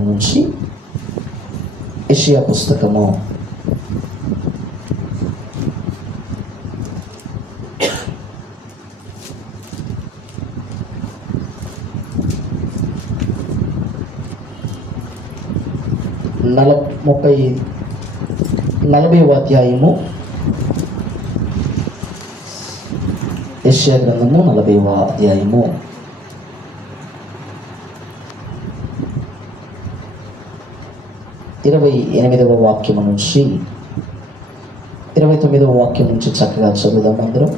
అధ్యాయం నుంచి యెషయా పుస్తకము 40వ అధ్యాయము, యెషయా గ్రంథము 40వ అధ్యాయము 28వ వాక్యము నుంచి 29వ వాక్యం నుంచి చక్కగా చదువుదాం అందరం.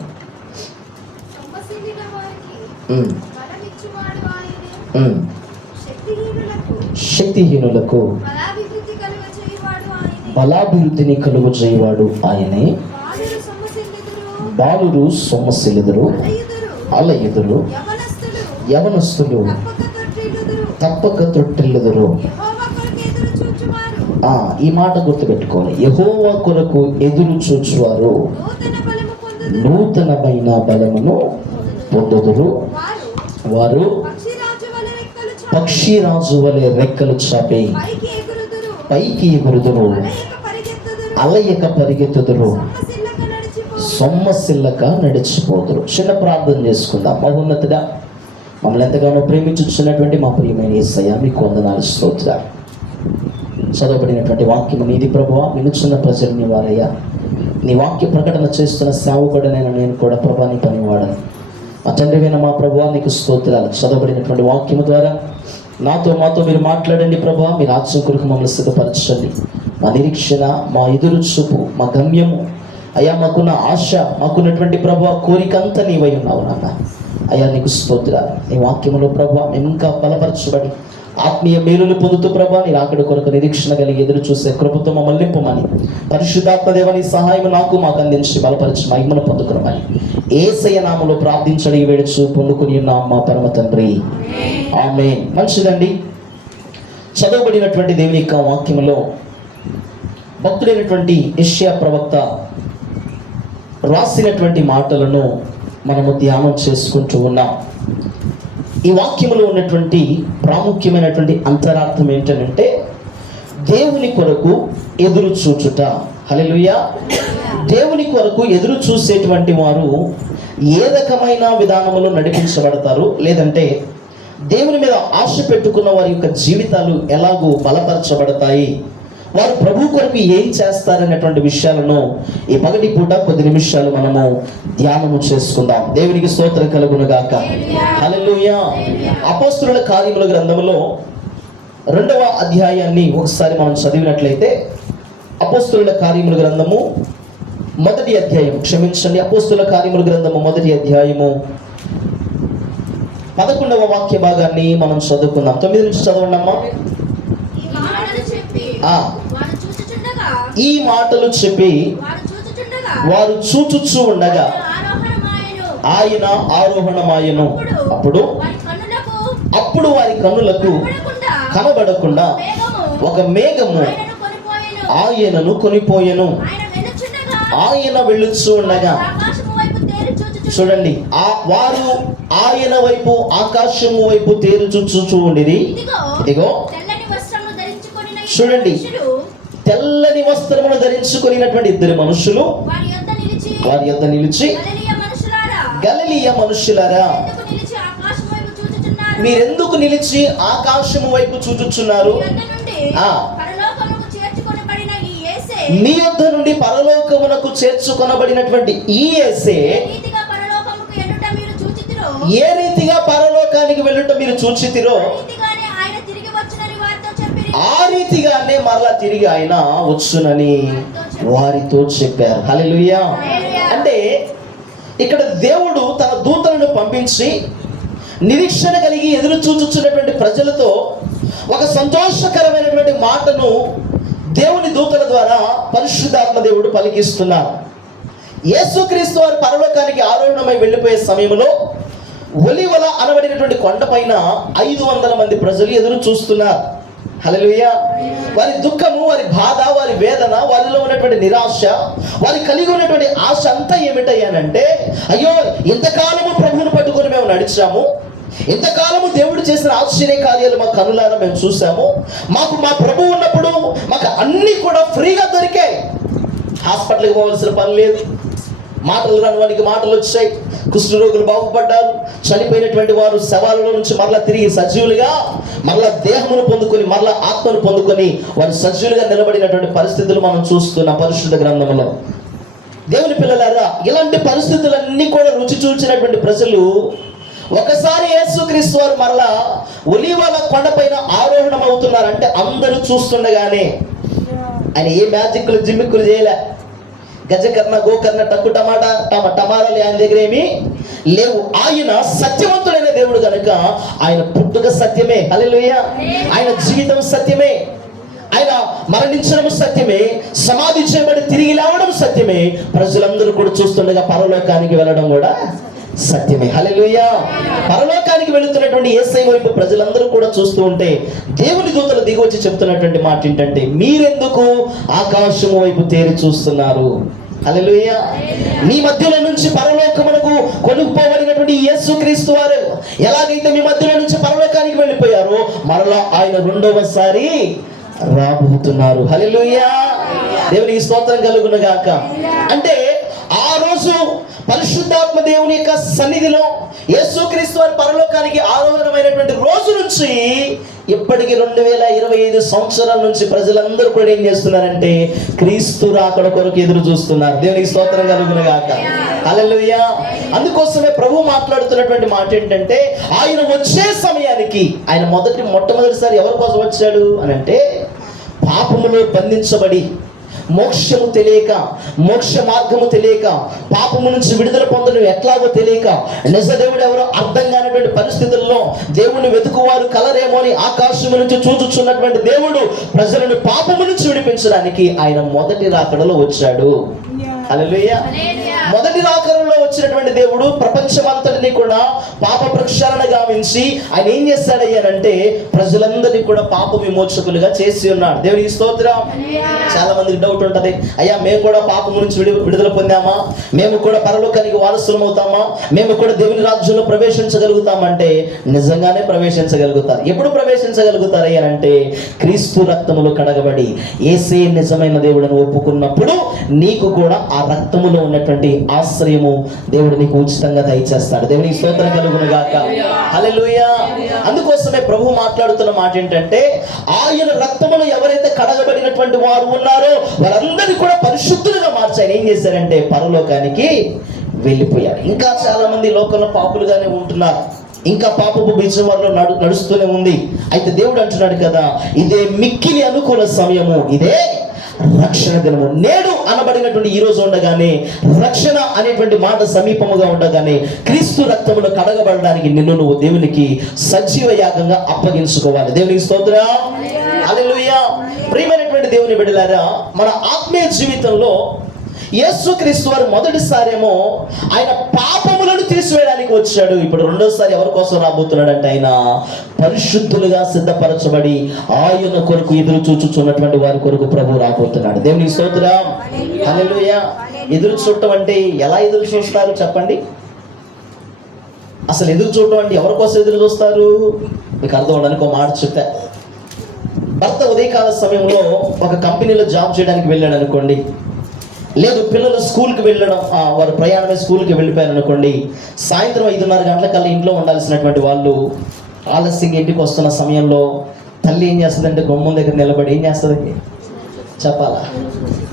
శక్తిహీనులకు బలాభివృద్ధిని కలుగు చేయవాడు ఆయనే. బాలురు సొమ్మసిల్లుదురు, అలయుదురు, యవనస్తులు తప్పక తొట్టిల్లుదురు. ఈ మాట గుర్తుపెట్టుకోవాలి. యెహోవా కొరకు ఎదురు చూచువారు నూతనమైన బలమును పొందుదురు. వారు పక్షిరాజు వలె రెక్కలు చాపి పైకి ఎగురుదురు, అలయక పరిగెత్తుదురు, సొమ్మసిల్లక నడిచిపోదురు. చిన్న ప్రార్థన చేసుకుందాం. మహోన్నతుడా, మమ్మల్ని ఎంతగానో ప్రేమించుచున్నటువంటి మా ప్రియమైన యేసయ్య, మీకు వందనాలు, స్తోత్రాలు. చదవబడినటువంటి వాక్యము నీది ప్రభువా. వినుచున్న ప్రజలు నీ వారయ్యా. నీ వాక్య ప్రకటన చేస్తున్న సేవకుడనైనా నేను కూడా ప్రభా నీ పనివాడను. మా తండ్రివైన మా ప్రభువా, నీకు స్తోత్రాలు. చదవబడినటువంటి వాక్యము ద్వారా మాతో మీరు మాట్లాడండి ప్రభా. మీ రాజ్యం కొరకు మమ్మల్ని సిద్ధపరచండి. మా నిరీక్షణ, మా ఎదురు చూపు, మా గమ్యము అయ్యా, మాకున్న ఆశ, మాకున్నటువంటి ప్రభా కోరికంతా నీవై ఉన్నావు నాన్న. అయ్యా నీకు స్తోత్రాలు. నీ వాక్యములో ప్రభా మేము ఇంకా బలపరచబడి ఆత్మీయ మేలులు పొందుతూ ప్రభా నీ రాకడ కొరకు నిరీక్షణ కలిగి ఎదురు చూసే కృపతో మమ్మల్ని నింపమని, పరిశుద్ధాత్మ దేవని సహాయం మాకు అందించి బలపరిచి మహిమను పొందుకురమని యేసయ్య నామములో ప్రార్థించడి వేడుచు పొందుకుని ఉన్నాం మా పరమ తండ్రి, ఆమేన్. మంచిదండి. చదవబడినటువంటి దేవుని యొక్క వాక్యములో భక్తుడైనటువంటి యెషయా ప్రవక్త రాసినటువంటి మాటలను మనము ధ్యానం చేసుకుంటూ ఉన్నాం. ఈ వాక్యములో ఉన్నటువంటి ప్రాముఖ్యమైనటువంటి అంతరార్థం ఏంటంటే దేవుని కొరకు ఎదురు చూచుట. హల్లెలూయా. దేవుని కొరకు ఎదురు చూసేటువంటి వారు ఏ రకమైన విధానములో నడిపించబడతారు, లేదంటే దేవుని మీద ఆశ పెట్టుకున్న వారి యొక్క జీవితాలు ఎలాగూ బలపరచబడతాయి, వారు ప్రభు కొరకు ఏం చేస్తారనేటువంటి విషయాలను ఈ పగటి పూట కొద్ది నిమిషాలు మనము ధ్యానము చేసుకుందాం. దేవునికి స్తోత్రం కలుగును గాక. హల్లెలూయా. అపోస్తలుల కార్యముల గ్రంథములో 2వ అధ్యాయాన్ని ఒకసారి మనం చదివినట్లయితే, అపోస్తలుల కార్యముల గ్రంథము 1వ అధ్యాయం, క్షమించండి, అపోస్తలుల కార్యముల గ్రంథము 1వ అధ్యాయము 11వ వాక్య భాగాన్ని మనం చదువుకుందాం. 9 నుంచి చదవండి అమ్మా. ఈ మాటలు చెప్పి వారు చూచుచూ ఉండగా ఆయన ఆరోహణమాయెను. అప్పుడు వారి కన్నులకు కనబడకుండా ఒక మేఘము ఆయనను కొనిపోయెను. ఆయన వెళ్ళుచూ ఉండగా, చూడండి, వారు ఆయన వైపు, ఆకాశము వైపు తేరుచూచూ ఉండిరి. ఇదిగో చూడండి, తెల్లని వస్త్రమును ధరించుకున్నటువంటి 2 మనుషులు వారి యొద్ద నిలిచి, గలిలయ మనుషులారా, మీరెందుకు నిలిచి ఆకాశము వైపు చూచుచున్నారు? మీ యొద్ద నుండి పరలోకమునకు చేర్చుకొనబడినటువంటి ఈ యేసే ఏ రీతిగా పరలోకానికి వెళ్ళుట మీరు చూచితిరో, ఆ రీతిగానే మరలా తిరిగి ఆయన వచ్చునని వారితో చెప్పారు. హల్లెలూయా. అంటే ఇక్కడ దేవుడు తన దూతలను పంపించి నిరీక్షణ కలిగి ఎదురు చూచుచున్నటువంటి ప్రజలతో ఒక సంతోషకరమైనటువంటి మాటను దేవుని దూతల ద్వారా పరిశుద్ధాత్మ దేవుడు పలికిస్తున్నారు. యేసుక్రీస్తు వారు పరలోకానికి ఆరోహణమై వెళ్ళిపోయే సమయంలో ఒలీవల అనబడినటువంటి కొండపైన 500 మంది ప్రజలు ఎదురు చూస్తున్నారు. హల్లెలూయా. వారి దుఃఖము, వారి బాధ, వారి వేదన, వారిలో ఉన్నటువంటి నిరాశ, వారి కలిగి ఉన్నటువంటి ఆశ అంతా ఏమిటయ్యానంటే, అయ్యో ఇంతకాలము ప్రభువును పట్టుకొని మేము నడిచాము, ఇంతకాలము దేవుడు చేసిన ఆశ్చర్య కార్యాలు మా కనులారా మేము చూసాము. మాకు మా ప్రభువు ఉన్నప్పుడు మాకు అన్నీ కూడా ఫ్రీగా దొరికాయి. హాస్పిటల్కి పోవాల్సిన పని లేదు, మాటలు రాని వాడికి మాటలు వచ్చాయి, కుష్ఠరోగులు బాగుపడ్డారు, చనిపోయినటువంటి వారు శవాలలో నుంచి మరలా తిరిగి సజీవులుగా మరలా దేహమును పొందుకొని మరలా ఆత్మను పొందుకొని వారు సజీవులుగా నిలబడినటువంటి పరిస్థితులు మనం చూస్తున్నాం పరిశుద్ధ గ్రంథంలో. దేవుని పిల్లలారా, ఇలాంటి పరిస్థితులన్నీ కూడా రుచి చూచినటువంటి ప్రజలు ఒకసారి యేసుక్రీస్తు వారు మరలా ఒలీవల కొండపైన ఆరోహణం అవుతున్నారు. అంటే అందరూ చూస్తుండగానే ఆయన ఏ మ్యాజిక్లు జిమ్మిక్కులు చేయలే. గజకర్ణ గోకర్ణ టక్కు టమారాలు ఆయన దగ్గర ఏమి లేవు. ఆయన సత్యవంతుడైన దేవుడు కనుక ఆయన పుట్టుక సత్యమే, హల్లెలూయా. ఆయన జీవితం సత్యమే, ఆయన మరణించడం సత్యమే, సమాధి చేయబడి తిరిగి లేవడం సత్యమే, ప్రజలందరూ కూడా చూస్తుండగా పరలోకానికి వెళ్ళడం కూడా సత్యమే, హల్లెలూయా. పరలోకానికి వెళుతున్నటువంటి యేసయ్య వైపు ప్రజలందరూ కూడా చూస్తూ ఉంటే దేవుని దూతలు దిగి వచ్చి చెప్తున్నటువంటి మాట ఏంటంటే, మీరెందుకు ఆకాశము వైపు తేరి చూస్తున్నారు? హల్లెలూయా. మీ మధ్యలో నుంచి పరలోకమునకు కొనుక్కుపోబడినటువంటి యేసుక్రీస్తు వారు ఎలాగైతే మీ మధ్యలో నుంచి పరలోకానికి వెళ్ళిపోయారో మరలా ఆయన రెండవసారి రాబోతున్నారు. హల్లెలూయా. దేవునికి స్తోత్రం కలుగును గాక. అంటే ఆ రోజు పరిశుద్ధాత్మ దేవుని యొక్క సన్నిధిలో యేసుక్రీస్తు వారి పరలోకానికి ఆరోహణమైనటువంటి రోజు నుంచి ఇప్పటికి 2025 సంవత్సరాల నుంచి ప్రజలందరూ కూడా ఏం చేస్తున్నారంటే క్రీస్తు రాకడ కొరకు ఎదురు చూస్తున్నారు. దేవునికి స్తోత్రం కలుగును గాక. హల్లెలూయా. అందుకోసమే ప్రభు మాట్లాడుతున్నటువంటి మాట ఏంటంటే, ఆయన వచ్చే సమయానికి ఆయన మొట్టమొదటిసారి ఎవరి కోసం వచ్చాడు అని అంటే, పాపములో బంధించబడి మోక్షము తెలియక, మోక్ష మార్గము తెలియక, పాపము నుంచి విడుదల పొందడం ఎట్లాగో తెలియక, నిజ దేవుడు ఎవరో అర్థం కానటువంటి పరిస్థితుల్లో దేవుణ్ణి వెతుకువారు కలరేమో అని ఆకాశము నుంచి చూచుచున్నటువంటి దేవుడు ప్రజలను పాపము నుంచి విడిపించడానికి ఆయన మొదటి రాకడలో వచ్చాడు. హల్లెలూయా. మొదటి రాకడలో వచ్చినటువంటి దేవుడు ప్రపంచమంతటిని కూడా పాప ప్రక్షాళన గావించి ఆయన ఏం చేస్తాడయ్యానంటే ప్రజలందరినీ కూడా పాప విమోచకులుగా చేసి ఉన్నాడు. దేవునికి స్తోత్రం. చాలా మందికి డౌట్ ఉంటది, అయ్యా మేము కూడా పాపం నుంచి విడుదల పొందామా, మేము కూడా పరలోకానికి వారసులం అవుతామా, మేము కూడా దేవుని రాజ్యంలో ప్రవేశించగలుగుతామంటే నిజంగానే ప్రవేశించగలుగుతారు. ఎప్పుడు ప్రవేశించగలుగుతారు అయ్యానంటే క్రీస్తు రక్తములో కడగబడి యేసే నిజమైన దేవుడిని ఒప్పుకున్నప్పుడు నీకు కూడా ఆ రక్తములో ఉన్నటువంటి ఆశ్రయము దేవుడు నీకు ఉచితంగా దయచేస్తాడు. దేవునికి స్తోత్రం కలుగును గాక. హల్లెలూయా. అందుకోసమే ప్రభు మాట్లాడుతున్న మాట ఏంటంటే, ఆయన రక్తములో ఎవరైతే కడగబడినటువంటి వారు ఉన్నారో వారందరినీ కూడా పరిశుద్ధులుగా మార్చి ఆయన ఏం చేశారంటే పరలోకానికి వెళ్ళిపోయారు. ఇంకా చాలా మంది లోకంలో పాపులుగానే ఉంటున్నారు, ఇంకా పాపపు బీజం వారిలో నడుస్తూనే ఉంది. అయితే దేవుడు అంటున్నాడు కదా, ఇదే మిక్కిలి అనుకూల సమయము, ఇదే రక్షణ దినము. నేడు అనబడినటువంటి ఈ రోజు ఉండగానే, రక్షణ అనేటువంటి మాట సమీపముగా ఉండగానే క్రీస్తు రక్తములో కడగబడడానికి నిన్ను నువ్వు దేవునికి సజీవ యాగంగా అప్పగించుకోవాలి. దేవునికి స్తోత్రం. హల్లెలూయా. ప్రియమైనటువంటి దేవుని బిడ్డలారా, మన ఆత్మీయ జీవితంలో యేసుక్రీస్తు వారు మొదటిసారేమో ఆయన పాపములను తీసివేయడానికి వచ్చాడు. ఇప్పుడు రెండోసారి ఎవరి కోసం రాబోతున్నాడు అంటే ఆయన పరిశుద్ధులుగా సిద్ధపరచబడి ఆయన కొరకు ఎదురు చూచుచున్నటువంటి వారి కొరకు ప్రభు రాబోతున్నాడు. దేవునికి స్తోత్రం. హల్లెలూయా. ఎదురు చూడటం అంటే ఎలా ఎదురు చూస్తారు చెప్పండి? అసలు ఎదురు చూడటం అంటే ఎవరి కోసం ఎదురు చూస్తారు? మీకు అర్థం అవడానికి ఒక మాట చెప్తా. భర్త ఉదయకాల సమయంలో ఒక కంపెనీలో జాబ్ చేయడానికి వెళ్ళాడు అనుకోండి, లేదు పిల్లలు స్కూల్కి వెళ్ళడం, వారు ప్రయాణమే స్కూల్కి వెళ్ళిపోయారు అనుకోండి, సాయంత్రం 5:30 గంటలకల్లా ఇంట్లో ఉండాల్సినటువంటి వాళ్ళు ఆలస్యంగా ఇంటికి వస్తున్న సమయంలో తల్లి ఏం చేస్తుందంటే గుమ్మం దగ్గర నిలబడి ఏం చేస్తుంది చెప్పాలా,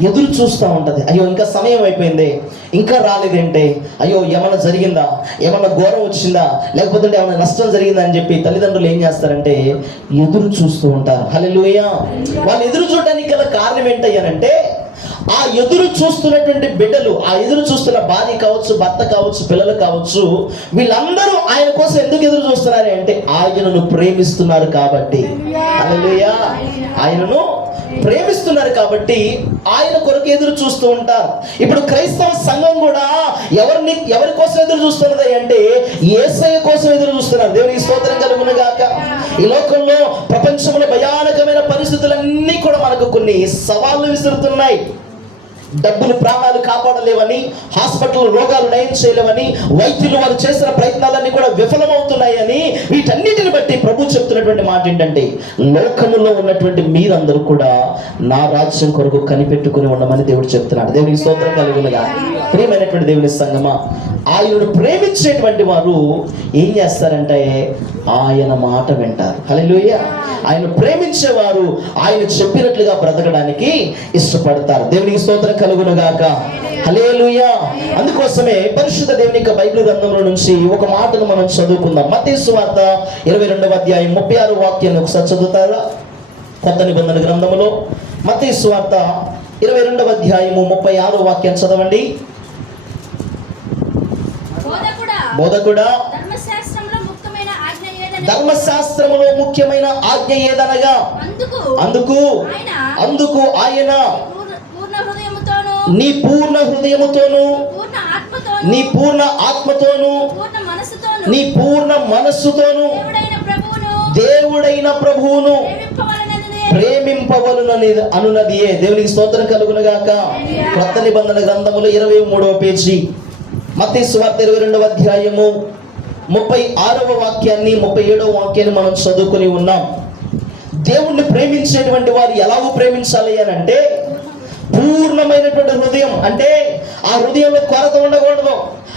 ఎదురు చూస్తూ ఉంటుంది. అయ్యో ఇంకా సమయం అయిపోయింది, ఇంకా రాలేదేంటే, అయ్యో ఏమన్నా జరిగిందా, ఏమన్నా ఘోరం వచ్చిందా, లేకపోతే ఏమన్నా నష్టం జరిగిందా అని చెప్పి తల్లిదండ్రులు ఏం చేస్తారంటే ఎదురు చూస్తూ ఉంటారు. హల్లెలూయా. వాళ్ళు ఎదురు చూడడానికి గల కారణం ఏంటయ్యానంటే, ఆ ఎదురు చూస్తున్నటువంటి బిడ్డలు, ఆ ఎదురు చూస్తున్న భార్య కావచ్చు, భర్త కావచ్చు, పిల్లలు కావచ్చు, వీళ్ళందరూ ఆయన కోసం ఎందుకు ఎదురు చూస్తున్నారు అంటే ఆయనను ప్రేమిస్తున్నారు కాబట్టి. హల్లెలూయా. ఆయనను ప్రేమిస్తున్నారు కాబట్టి ఆయన కొరకు ఎదురు చూస్తూ ఉంటారు. ఇప్పుడు క్రైస్తవ సంఘం కూడా ఎవరి కోసం ఎదురు చూస్తున్నది అంటే యేసయ్య కోసం ఎదురు చూస్తున్నారు. దేవునికి స్తోత్రం కలుగును గాక. ఈ లోకంలో ప్రపంచంలో భయానకమైన పరిస్థితులన్నీ కూడా మనకు కొన్ని సవాళ్లు విసురుతున్నాయి. డబ్బులు ప్రాణాలు కాపాడలేవని, హాస్పిటల్ రోగాలు నయం చేయలేవని, వైద్యులు వారు చేసిన ప్రయత్నాలన్నీ కూడా విఫలమవుతున్నాయని, వీటన్నిటిని బట్టి ప్రభు చెప్తున్నటువంటి మాట ఏంటంటే, లోకములో ఉన్నటువంటి మీరందరూ కూడా నా రాజ్యం కొరకు కనిపెట్టుకుని ఉండమని దేవుడు చెప్తున్నాడు. దేవునికి స్తోత్రం కలుగునుగా. ప్రియమైనటువంటి దేవుని సంగమా, ఆయనను ప్రేమించేటువంటి వారు ఏం చేస్తారంటే ఆయన మాట వింటారు. హల్లెలూయా. ఆయన ప్రేమించేవారు ఆయన చెప్పినట్లుగా బ్రతకడానికి ఇష్టపడతారు. దేవునికి స్తోత్రం కలుగునుగాక. హల్లెలూయా. అందుకోసమే పరిశుద్ధ దేవుని యొక్క బైబిల్ గ్రంథంలో నుంచి ఒక మాటను మనం చదువుకుందాం. మత్తయి సువార్త 22వ అధ్యాయం 36వ వాక్యాన్ని ఒకసారి చదువుతారా? కొత్త నిబంధన గ్రంథంలో మత్తయి సువార్త 22వ అధ్యాయము 36వ వాక్యాన్ని చదవండి. బోధకుడా, ధర్మశాస్త్రములో ముఖ్యమైన ఆజ్ఞ ఏదనగా? అందుకు ఆయన నీ పూర్ణ హృదయముతోను, నీ పూర్ణ ఆత్మతోను, నీ పూర్ణ మనస్సుతోను దేవుడైన ప్రభువును ప్రేమింపవలనని అనున్నదియే. దేవునికి స్తోత్రం కలుగునుగాక. కొత్త నిబంధన గ్రంథములో 23వ పేజీ మత్తయి సువార్త 22వ అధ్యాయము 36వ వాక్యాన్ని 37వ వాక్యాన్ని మనం చదువుకుని ఉన్నాం. దేవుణ్ణి ప్రేమించేటువంటి వారు ఎలాగో ప్రేమించాలి అని అంటే, పూర్ణమైనటువంటి హృదయం, అంటే ఆ హృదయంలో కొరత ఉండకూడదు,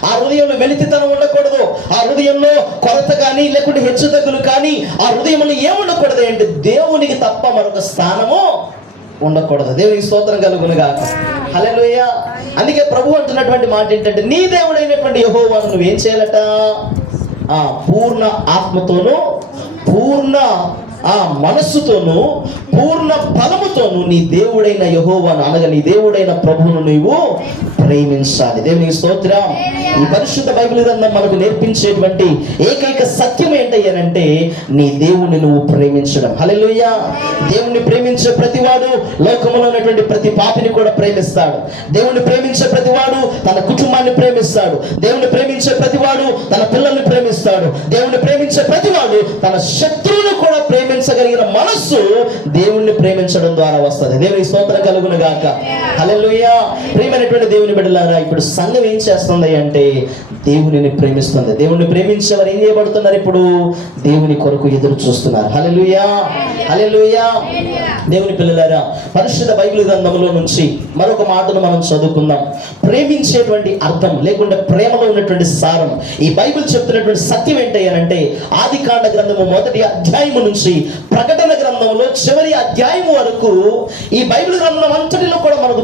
ఆ హృదయంలో వెలితితనం ఉండకూడదు, ఆ హృదయంలో కొరత కానీ లేకుంటే హెచ్చు తగ్గులు కానీ ఆ హృదయంలో ఏముండకూడదు అంటే దేవునికి తప్ప మరొక స్థానము ఉండకూడదు. దేవునికి స్తోత్రం కలుగునుగాక. హల్లెలూయా. అందుకే ప్రభు అంటున్నటువంటి మాట ఏంటంటే, నీ దేవుడైనటువంటి యెహోవాను నువ్వేం చేయాలట? పూర్ణ ఆత్మతోను, పూర్ణ మనస్సుతోను, పూర్ణ బలముతోను నీ దేవుడైన యెహోవాను అనగా నీ దేవుడైన ప్రభువును నీవు ప్రేమించాలి. దేవునికి స్తోత్రం. ఈ పరిశుద్ధ బైబిల్ గ్రంథం మనకు నేర్పించేటువంటి ఏకైక సత్యం ఏంటంటే నీ దేవుణ్ణి నువ్వు ప్రేమించడం. హల్లెలూయా. దేవుణ్ణి ప్రేమించే ప్రతివాడు లోకంలో ఉన్నటువంటి ప్రతి పాపిని కూడా ప్రేమిస్తాడు. దేవుణ్ణి ప్రేమించే ప్రతివాడు తన కుటుంబాన్ని ప్రేమిస్తాడు. దేవుణ్ణి ప్రేమించే ప్రతివాడు తన పిల్లల్ని ప్రేమిస్తాడు. దేవుణ్ణి ప్రేమించే ప్రతివాడు తన శత్రువును కూడా ప్రేమించగలిగిన మనస్సు దేవుణ్ణి ప్రేమించడం ద్వారా వస్తుంది. దేవునికి స్తోత్రం కలుగును గాక. హల్లెలూయా. ప్రియమైనటువంటి దేవుని బిడ్డలారా, ఇప్పుడు సంఘం ఏం చేస్తుంది అంటే దేవునిని ప్రేమిస్తుంది. దేవుణ్ణి ప్రేమించేవారు ఏం చేయబడుతున్నారు? ఇప్పుడు దేవుని కొరకు ఎదురు చూస్తున్నారు. హల్లెలూయా, హల్లెలూయా. దేవుని పిల్లలారా, పరిశుద్ధ బైబిల్ గ్రంథంలో నుంచి మరొక మాటను మనం చదువుకుందాం. ప్రేమించేటువంటి అర్థం లేకుంటే ప్రేమలో ఉన్నటువంటి సారం, ఈ బైబిల్ చెప్తున్నటువంటి సత్యం ఏంటంటే, ఆదికాండ గ్రంథము 1వ అధ్యాయము నుంచి ప్రకటన గ్రంథంలో చివరి అధ్యాయము వరకు ఈ బైబిల్ గ్రంథం అంతటిలో కూడా మనకు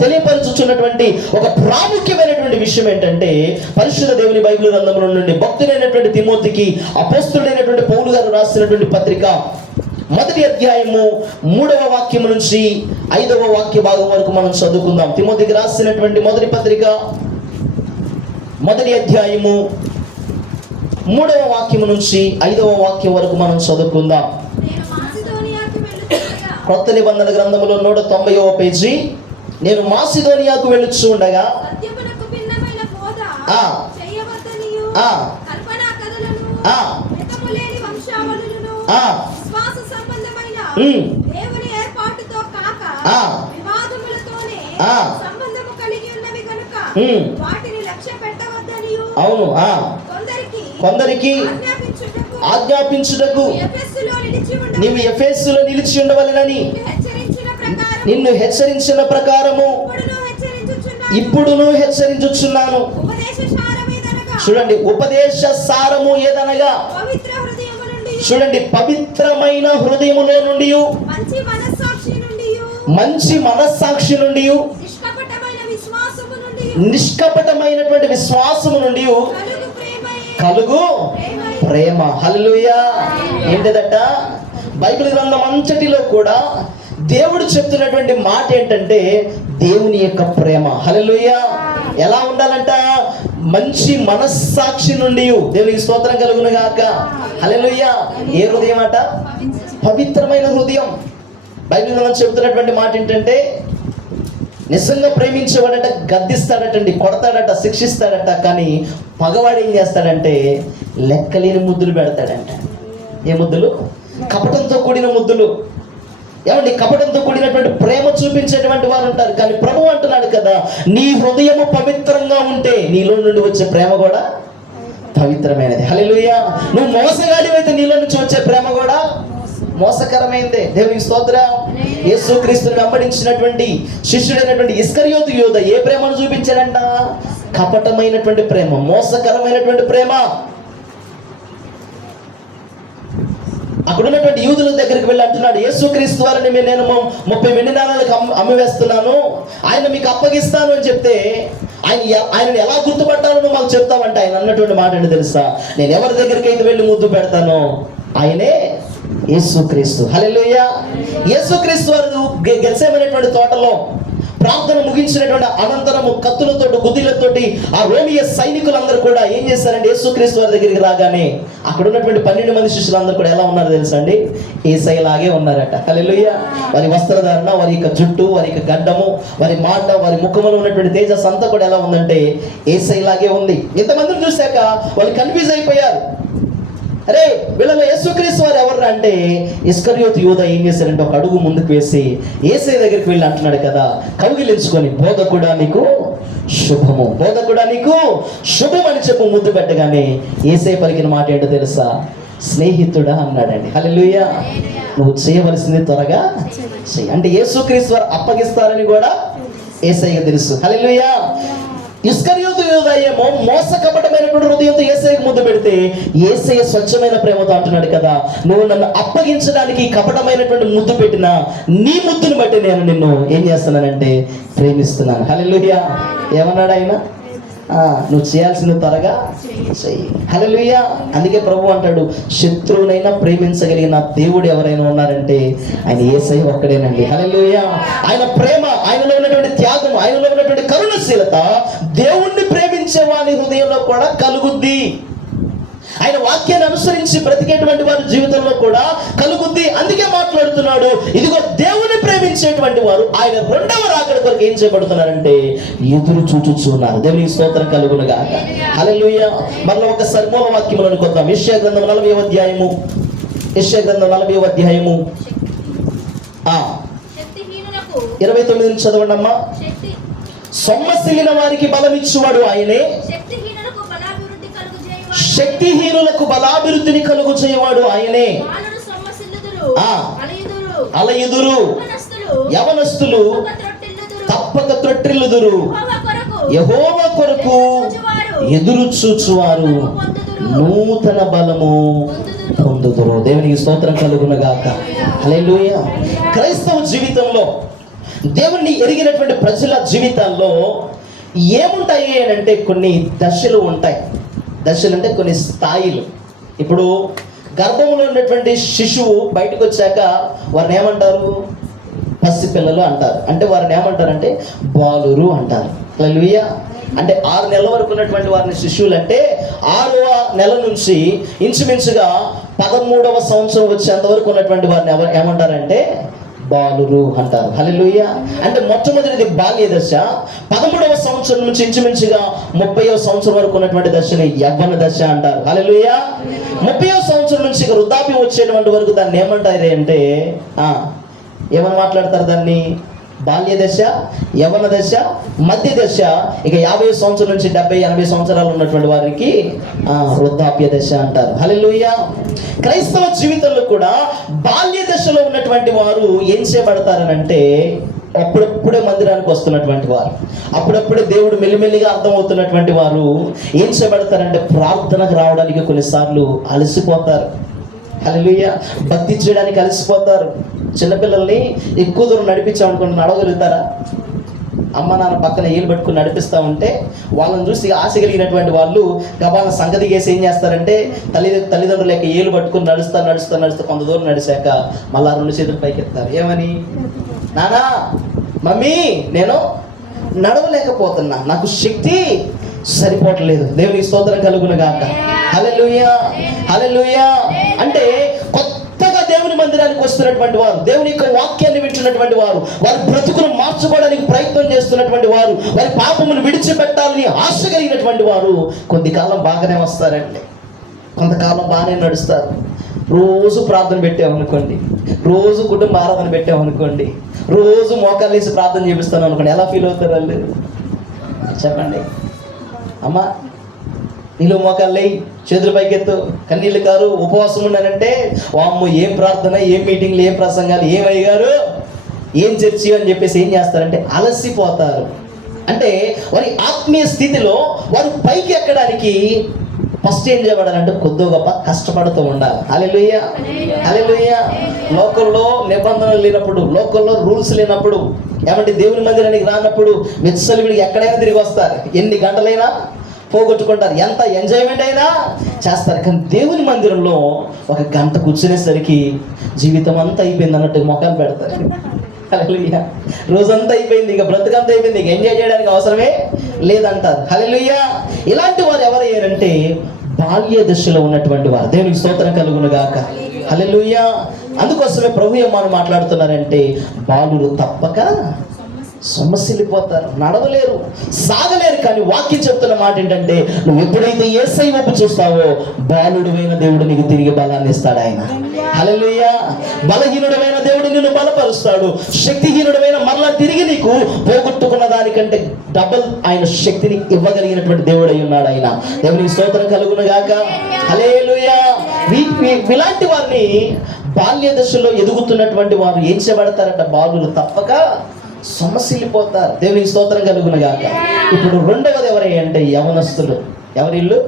తెలియపరచుచున్నటువంటి ఒక ప్రాముఖ్యమైనటువంటి విషయం ఏంటంటే, పరిశుద్ధ దేవుని బైబిల్ గ్రంథంలో నుండి భక్తుడైనటువంటి తిమోతికి అపోస్తలుడైనటువంటి పౌలు గారు రాసినటువంటి పత్రిక 1వ అధ్యాయము 3వ వాక్యం నుంచి 5వ వాక్య భాగం వరకు మనం చదువుకుందాం. తిమోతికి రాసినటువంటి మొదటి పత్రిక 1వ అధ్యాయము 3వ వాక్యం నుంచి 5వ వాక్యం వరకు మనం చదువుకుందాం. కొత్త నిబంధన గ్రంథములో 190వ పేజీ. నేను మాసిదోనియాకు వెళ్ళుచు ఉండగా అవును, కొందరికి ఆజ్ఞాపించుటకు నీవు ఎఫెసులో నిలిచి ఉండవలెనని నిన్ను హెచ్చరించిన ప్రకారము ఇప్పుడును హెచ్చరించుచున్నాను. చూడండి, ఉపదేశ సారము ఏదనగా, చూడండి, పవిత్రమైన హృదయములో నుండి, మంచి మనస్సాక్షి నుండి, నిష్కపటమైనటువంటి విశ్వాసము నుండి కలుగు ప్రేమ. హల్లెలూయా. ఏంటిదట? బైబిల్ గ్రంథం అంతటిలో కూడా దేవుడు చెప్తున్నటువంటి మాట ఏంటంటే దేవుని యొక్క ప్రేమ. హల్లెలూయా. ఎలా ఉండాలంట? మంచి మనస్సాక్షి నుండి. దేవునికి స్తోత్రం కలుగును గాక. హల్లెలూయా. ఏ హృదయం అట? పవిత్రమైన హృదయం. బైబిల్ గ్రంథం చెప్తున్నటువంటి మాట ఏంటంటే, నిజంగా ప్రేమించేవాడట గద్దిస్తాడటండి, కొడతాడట, శిక్షిస్తాడట. కానీ పగవాడు ఏం చేస్తాడంటే లెక్కలేని ముద్దులు పెడతాడంట. ఏ ముద్దులు? కపటంతో కూడిన ముద్దులు. ఏమండి, కపటంతో కూడినటువంటి ప్రేమ చూపించేటువంటి వారు ఉంటారు. కానీ ప్రభు అంటున్నాడు కదా, నీ హృదయము పవిత్రంగా ఉంటే నీలో నుండి వచ్చే ప్రేమ కూడా పవిత్రమైనది. హల్లెలూయా. నువ్వు మోసగాడివైతే నీలో నుంచి వచ్చే ప్రేమ కూడా మోసకరమైందే. దేవునికి స్తోత్రం. యేసుక్రీస్తుని వెంబడించినటువంటి శిష్యుడైనటువంటి ఇస్కరియోతు యూద ఏ ప్రేమను చూపించాడంట? కపటమైనటువంటి ప్రేమ, మోసకరమైనటువంటి ప్రేమ. అక్కడ ఉన్నటువంటి యూదుల దగ్గరికి వెళ్ళి అంటున్నాడు, యేసుక్రీస్తు వారిని నేను 30 వెండి నాణాలకు అమ్మి వేస్తున్నాను, ఆయన మీకు అప్పగిస్తాను అని చెప్తే, ఆయనను ఎలా గుర్తుపట్టాలో మాకు చెప్తామంటే ఆయన అన్నటువంటి మాట ఏంటి తెలుసా? నేను ఎవరి దగ్గరికి అయితే వెళ్ళి ముద్దు పెడతానో ఆయనే యేసుక్రీస్తు. హల్లెలూయా. యేసుక్రీస్తు వారు గెత్సేమనేటువంటి తోటలో ప్రార్థన ముగించినటువంటి అనంతరము కత్తులతోటి గుద్దిలతోటి ఆ రోమియ సైనికులందరూ కూడా ఏం చేశారంటే, యేసుక్రీస్తు వారి దగ్గరికి రాగానే అక్కడ ఉన్నటువంటి 12 మంది శిష్యులందరూ కూడా ఎలా ఉన్నారు తెలుసా అండి? యేసయ్యలాగే ఉన్నారట. హల్లెలూయా. వారి వస్త్రధారణ, వారి యొక్క జుట్టు, వారి యొక్క గడ్డము, వారి మాట, వారి ముఖంలో ఉన్నటువంటి తేజస్ అంతా కూడా ఎలా ఉందంటే యేసయ్యలాగే ఉంది. ఇంతమందిని చూశాక వాళ్ళు కన్ఫ్యూజ్ అయిపోయారు. అరే, వీళ్ళలో యేసుక్రీస్తు వారు ఎవరు అంటే, ఇస్కరియోతు యూదా ఏం చేశారంటే ఒక అడుగు ముందుకు వేసి యేసయ్య దగ్గరికి వెళ్ళి అంటున్నాడు కదా, కౌగిలించుకొని బోధకుడా నీకు శుభము, బోధకుడా నీకు శుభం అని చెప్పు ముద్దు పెట్టగానే యేసయ్య పలికిన మాట ఏంటో తెలుసా? స్నేహితుడా అన్నాడండి. హల్లెలూయా. నువ్వు చేయవలసింది త్వరగా చెయ్యి అంటే యేసుక్రీస్తు వారు అప్పగిస్తారని కూడా యేసయ్యకు తెలుసు. హల్లెలూయా. ఇస్కరియోతు యూదా ఏమో మోసకపటమైనటువంటి హృదయంతో యేసయ్యకు ముద్దు పెడితే యేసయ్య స్వచ్ఛమైన ప్రేమతో అంటున్నాడు కదా, నువ్వు నన్ను అప్పగించడానికి కపటమైనటువంటి ముద్దు పెట్టినా నీ ముద్దును బట్టి నేను నిన్ను ఏం చేస్తున్నానంటే ప్రేమిస్తున్నాను. హల్లెలూయా. ఏమన్నాడు ఆయన? నువ్వు చేయాల్సింది త్వరగా చెయ్యి. హల్లెలూయా. అందుకే ప్రభు అంటాడు, శత్రువునైనా ప్రేమించగలిగిన దేవుడు ఎవరైనా ఉన్నారంటే ఆయన యేసయ్య ఒక్కడేనండి. హల్లెలూయా. ఆయన ప్రేమ, ఆయనలో ఉన్నటువంటి త్యాగం, ఆయనలో ఉన్నటువంటి కరుణశీలత దేవుణ్ణి ప్రేమించే వాని హృదయంలో కూడా కలుగుద్ది. ఆయన వాక్యాన్ని అనుసరించి బ్రతికేటువంటి వారి జీవితంలో కూడా కలుగుద్ది. అందుకే మాట్లాడుతున్నాడు, ఇదిగో దేవుని ప్రేమించేటువంటి వారు ఆయన రెండవ రాకడ కొరకు ఏం చేయబడుతున్నారంటే ఎదురు చూచుచున్నారు. దేవునికి స్తోత్రం కలుగును గాక. హల్లెలూయా. మరలా ఒకసారి మూల వాక్యములను కొద్దాం. యెషయా గ్రంథం 40వ అధ్యాయము, యెషయా గ్రంథం 40వ అధ్యాయము 29 నుంచి చదవండి అమ్మా. సొమ్మసిల్లిన వారికి బలమిచ్చువాడు ఆయనే, శక్తిహీనులకు బలాభివృద్ధిని కలుగు చేయవాడు ఆయనే. అలయుదురు, యవనస్తులు తప్పక త్రొట్టిల్లుదురు, యెహోవా కొరకు ఎదురు చూచువారు నూతన బలము పొందుదురు. దేవునికి స్తోత్రం కలుగును గాక. హల్లెలూయా. క్రైస్తవ జీవితంలో, దేవుణ్ణి ఎరిగినటువంటి ప్రజల జీవితాల్లో ఏముంటాయి అని అంటే కొన్ని దశలు ఉంటాయి. దశలు అంటే కొన్ని స్థాయిలు. ఇప్పుడు గర్భంలో ఉన్నటువంటి శిశువు బయటకు వచ్చాక వారిని ఏమంటారు? పసిపిల్లలు అంటారు. అంటే వారిని ఏమంటారంటే బాలురు అంటారు. హల్లెలూయా. అంటే 6 నెలల వరకు ఉన్నటువంటి వారిని శిశువులు అంటే 6వ నెల నుంచి ఇంచుమించుగా 13వ సంవత్సరం వచ్చేంత వరకు ఉన్నటువంటి వారిని ఏమంటారంటే బాలురు అంటారు. హల్లెలూయా. అంటే మొట్టమొదటిది బాల్య దశ. 13వ సంవత్సరం నుంచి ఇంచుమించుగా 30వ సంవత్సరం వరకు ఉన్నటువంటి దశని యవ్వన దశ అంటారు. హల్లెలూయా. 30వ సంవత్సరం నుంచి వృద్ధాప్యం వచ్చేటువంటి వరకు దాన్ని ఏమంటారు అంటే ఏమని మాట్లాడతారు దాన్ని? బాల్య దశ, యవ్వన దశ, మధ్య దశ. ఇక 50 సంవత్సరం నుంచి 70-80 సంవత్సరాలు ఉన్నటువంటి వారికి వృద్ధాప్య దశ అంటారు. హల్లెలూయా. క్రైస్తవ జీవితంలో కూడా బాల్య దశలో ఉన్నటువంటి వారు ఏం చేయబడతారనంటే అప్పుడప్పుడే మందిరానికి వస్తున్నటువంటి వారు, అప్పుడప్పుడే దేవుడు మెల్లిమెల్లిగా అర్థమవుతున్నటువంటి వారు ఏం చేయబడతారంటే ప్రార్థనకు రావడానికి కొన్నిసార్లు అలసిపోతారు. హల్లెలూయా. భక్తి చేయడానికి అలసిపోతారు. చిన్నపిల్లల్ని ఎక్కువ దూరం నడిపించామనుకోండి, నడవగలుగుతారా? అమ్మ నాన్న పక్కన ఏలు పట్టుకుని నడిపిస్తూ ఉంటే వాళ్ళని చూసి ఆశ కలిగినటువంటి వాళ్ళు గబాలను సంగతి చేసి ఏం చేస్తారంటే తల్లిదండ్రుల యొక్క ఏలు పట్టుకుని నడుస్తూ కొంత దూరం నడిచాక మళ్ళా 2 చేతులు పైకి ఎత్తారు. ఏమని? నానా, మమ్మీ, నేను నడవలేకపోతున్నా, నాకు శక్తి సరిపోవట్లేదు. దేవునికి స్తోత్రం కలుగును గాక. హల్లెలూయా. హల్లెలూయా. అంటే కొత్తగా దేవుని మందిరానికి వస్తున్నటువంటి వారు, దేవుని యొక్క వాక్యాన్ని వింటున్నటువంటి వారు, వారి బ్రతుకును మార్చుకోవడానికి ప్రయత్నం చేస్తున్నటువంటి వారు, వారి పాపమును విడిచిపెట్టాలని ఆశ కలిగినటువంటి వారు కొంతకాలం బాగానే వస్తారండి, కొంతకాలం బాగానే నడుస్తారు. రోజు ప్రార్థన పెట్టామనుకోండి, రోజు కుటుంబ ఆరాధన పెట్టామనుకోండి, రోజు మోకాలు వేసి ప్రార్థన చేపిస్తాను అనుకోండి, ఎలా ఫీల్ అవుతారు వాళ్ళు? చెప్పండి. అమ్మా నీళ్ళు మోకాలు లేయి, చేతులు పైకెత్తు, కన్నీళ్ళు కారు, ఉపవాసం ఉన్నానంటే వామ్మో ఏం ప్రార్థన, ఏం మీటింగ్లు, ఏం ప్రసంగాలు, ఏం అయ్యారు, ఏం చర్చి అని చెప్పేసి ఏం చేస్తారంటే అలసిపోతారు. అంటే వారి ఆత్మీయ స్థితిలో వారు పైకి ఎక్కడానికి ఫస్ట్ ఏం చేయబడాలంటే కొద్ది గొప్ప కష్టపడుతూ ఉండాలి. హల్లెలూయా, హల్లెలూయా. లోకల్లో నిబంధనలు లేనప్పుడు, లోకల్లో రూల్స్ లేనప్పుడు, ఏమంటే దేవుని మందిరానికి రానప్పుడు విచ్చలవిడికి ఎక్కడైనా తిరిగి వస్తారు, ఎన్ని గంటలైనా పోగొట్టుకుంటారు, ఎంత ఎంజాయ్మెంట్ అయినా చేస్తారు. కానీ దేవుని మందిరంలో ఒక గంట కూర్చునేసరికి జీవితం అంతా అయిపోయింది అన్నట్టు మొఖాలు పెడతారు. హల్లెలూయా. రోజంతా అయిపోయింది, ఇక బ్రతుకంతా అయిపోయింది, ఇక ఎంజాయ్ చేయడానికి అవసరమే లేదంటారు. హల్లెలూయా. ఇలాంటి వారు ఎవరయ్యారంటే బాల్య దశలో ఉన్నటువంటి వారు. దేవునికి స్తోత్రం కలుగును గాక. హల్లెలూయా. అందుకోసమే ప్రభు ఏమని మాట్లాడుతున్నారంటే బాలురు తప్పక సొమ్మసిల్లిపోతారు, నడవలేరు, సాగలేరు. కానీ వాక్యం చెప్తున్న మాట ఏంటంటే నువ్వు ఎప్పుడైతే యేసై వైపు చూస్తావో బాలుడువైన దేవుడు నీకు తిరిగి బలాన్ని ఇస్తాడు. ఆయన హల్లెలూయా. బలహీనుడమైన దేవుడు నిన్ను బలపరుస్తాడు. శక్తిహీనుడమైన మరలా తిరిగి నీకు పోగొట్టుకున్న దానికంటే డబుల్ ఆయన శక్తిని ఇవ్వగలిగినటువంటి దేవుడు అయి ఉన్నాడు ఆయన. దేవునికి స్తోత్రం కలుగును గాక. హల్లెలూయా. ఇలాంటి వారిని బాల్య దశలో ఎదుగుతున్నటువంటి వారు ఏం చేయబడతారంట? బాలురు తప్పక సొమ్మసిల్లిపోతారు. దేవునికి స్తోత్రం కలుగును గాక. ఇప్పుడు రెండవది ఎవరై అంటే యవనస్తులు. ఎవరిల్లు?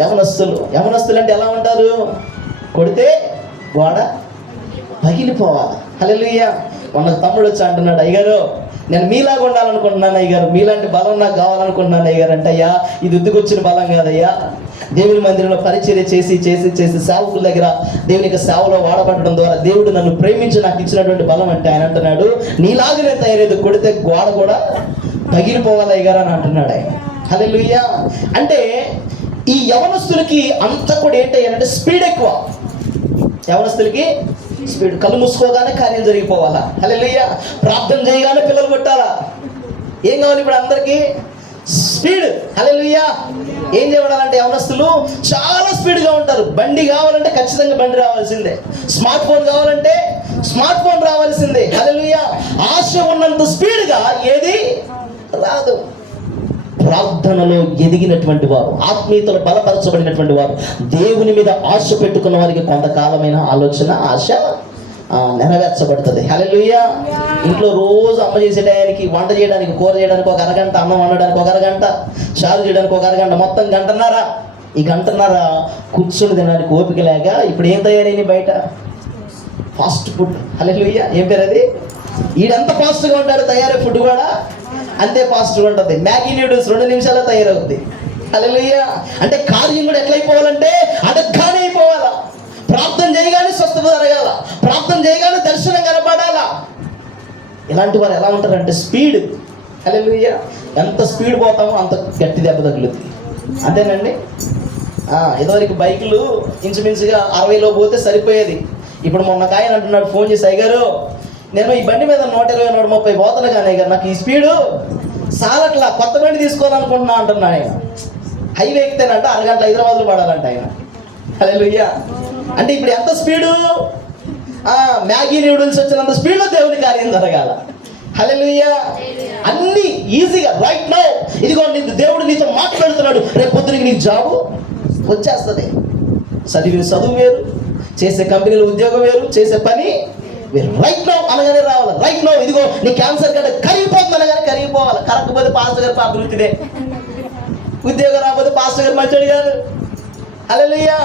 యవనస్తులు. యవనస్తులు అంటే ఎలా ఉంటారు? కొడితే గోడ పగిలిపోవాలి. హల్లెలూయా. మన తమ్ముడు వచ్చి అంటున్నాడు, అయ్యగారు నేను మీలాగా ఉండాలనుకుంటున్నాను అయ్యగారు, మీలాంటి బలం నాకు కావాలనుకుంటున్నాను అయ్యగారు. అంటే అయ్యా ఇది ఉద్దుకొచ్చిన బలం కాదయ్యా, దేవుని మందిరంలో పరిచర్య చేసి చేసి చేసి సేవకుల దగ్గర దేవునికి సేవలో వాడబడడం ద్వారా దేవుడు నన్ను ప్రేమించి నాకు ఇచ్చినటువంటి బలం అంటే ఆయన అంటున్నాడు నీలాగనే తయారేది, కొడితే గోడ కూడా పగిలిపోవాలి అయ్యగారు అని అంటున్నాడు ఆయన. హల్లెలూయా. అంటే ఈ యవనస్తులకి అంతా కూడా ఏంటంటే స్పీడ్ ఎక్కువ. యవనస్తులకి స్పీడ్. కళ్ళు మూసుకోగానే కార్యం జరిగిపోవాలా. హల్లెలూయా. ప్రార్థన చేయగానే పిల్లలు కొట్టాలా. ఏం కావాలి ఇప్పుడు అందరికీ? స్పీడ్. హల్లెలూయా. ఏం చేయబడాలంటే యవనస్తులు చాలా స్పీడ్గా ఉంటారు. బండి కావాలంటే ఖచ్చితంగా బండి రావాల్సిందే, స్మార్ట్ ఫోన్ కావాలంటే స్మార్ట్ ఫోన్ రావాల్సిందే. హల్లెలూయా. ఆశ ఉన్నంత స్పీడ్గా ఏది రాదు. ప్రార్థనలో ఎదిగినటువంటి వారు, ఆత్మీయతలో బలపరచబడినటువంటి వారు, దేవుని మీద ఆశ పెట్టుకున్న వారికి కొంతకాలమైన ఆలోచన, ఆశ నెరవేర్చబడుతుంది. హల్లెలూయా. ఇంట్లో రోజు అమ్మ చేసే టయానికి వంట చేయడానికి, కూర చేయడానికి ఒక అరగంట, అన్నం వండడానికి ఒక అరగంట, చారు చేయడానికి ఒక అరగంట, మొత్తం గంటన్నర. ఈ గంటన్నర కూర్చుని తినడానికి ఓపిక లేక ఇప్పుడు ఏం తయారైంది బయట? Fast food. హల్లెలూయా. ఏం పేరు అది? ఈడంతా ఫాస్ట్గా ఉంటాడు, తయారై ఫుడ్ కూడా అంతే ఫాస్ట్గా ఉంటుంది. మ్యాగీ నూడిల్స్ 2 నిమిషాల్లో తయారవుద్ది. హల్లెలూయా. అంటే కార్యం కూడా ఎట్లయిపోవాలంటే అడగ్గానే అయిపోవాలా. ప్రార్థన చేయగానే స్వస్థత జరగాల, ప్రార్థన చేయగానే దర్శనం కనపడాలా. ఇలాంటి వారు ఎలా ఉంటారంటే స్పీడ్. హల్లెలూయా. ఎంత స్పీడ్ పోతామో అంత గట్టి దెబ్బ తగులుతుంది. అంతేనండి. ఇదివరకు బైకులు ఇంచుమించుగా 60లో పోతే సరిపోయేది. ఇప్పుడు మొన్న ఆయన అంటున్నాడు ఫోన్ చేసి, అయ్యగారు నేను ఈ బండి మీద 120, 130 పోతాను కానీ అయ్యగారు నాకు ఈ స్పీడు సాలట్లా, కొత్త బండి తీసుకోవాలనుకుంటున్నా అంటున్నాను ఆయన. హైవే ఎక్కితేనంట అరగంట హైదరాబాద్లో పడాలంట ఆయన. హల్లెలూయా. అంటే ఇప్పుడు ఎంత స్పీడు? మ్యాగీ నూడిల్స్ వచ్చినంత స్పీడ్లో దేవుని కార్యం జరగాల. హల్లెలూయా. అన్ని ఈజీగా రైట్ నౌ ఇదిగో దేవుడు నీతో మాట్లాడుతున్నాడు, రేపు పొద్దునకి నీకు జాబు వచ్చేస్తుంది. చదువు వేరు, చేసే కంపెనీలో ఉద్యోగం వేరు, చేసే పని వేరు. రైట్ నౌ అనగానే రావాలి. రైట్ నౌ ఇదిగో నీ క్యాన్సర్ గడ్డ కరిగిపోతుంది అనగానే కరిగిపోవాలి. కరగకపోతే పాస్టర్ గారు అభివృద్ధిదే, ఉద్యోగం రాకపోతే పాస్టర్ గారు మంచోడు కాదు. హల్లెలూయా.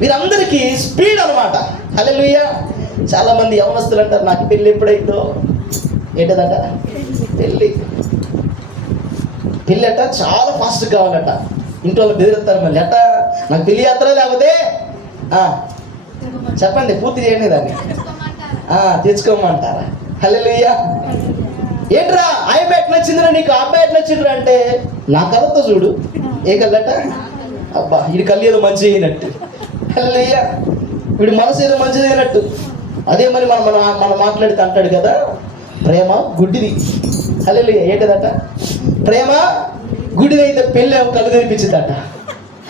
వీరందరికీ స్పీడ్ అనమాట. హల్లెలూయా. చాలా మంది యవనస్తులు అంటారు నాకు పెళ్ళి ఎప్పుడైందో. ఏంటదట? పెళ్ళి అట్ట చాలా ఫాస్ట్గా కావాలట. ఇంట్లో వాళ్ళు బెదిరిస్తారు మళ్ళీ అట్ట నాకు పెళ్ళి చేస్తారా లేకపోతే చెప్పండి పూర్తి చేయండి దాన్ని తెచ్చుకోమంటారా. హల్లెలూయా. ఏంట్రా అబ్బాయి ఎట్లా నచ్చిందిరా నీకు, అబ్బాయి ఎట్లా నచ్చిండ్రా అంటే నా కళ్ళతో చూడు. ఏ కళ్ళట? అబ్బా వీడి కళ్ళు ఏదో మంచిగా అయినట్టు. హల్లెలూయా. వీడి మనసు ఏదో మంచిది అయినట్టు. అదే మరి మనం మాట్లాడితే అంటాడు కదా ప్రేమ గుడ్డిది. హల్లెలూయా. ఏంటదట? ప్రేమ గుడ్డిది అయితే పెళ్ళి కళ్ళు తెరిపించిందట.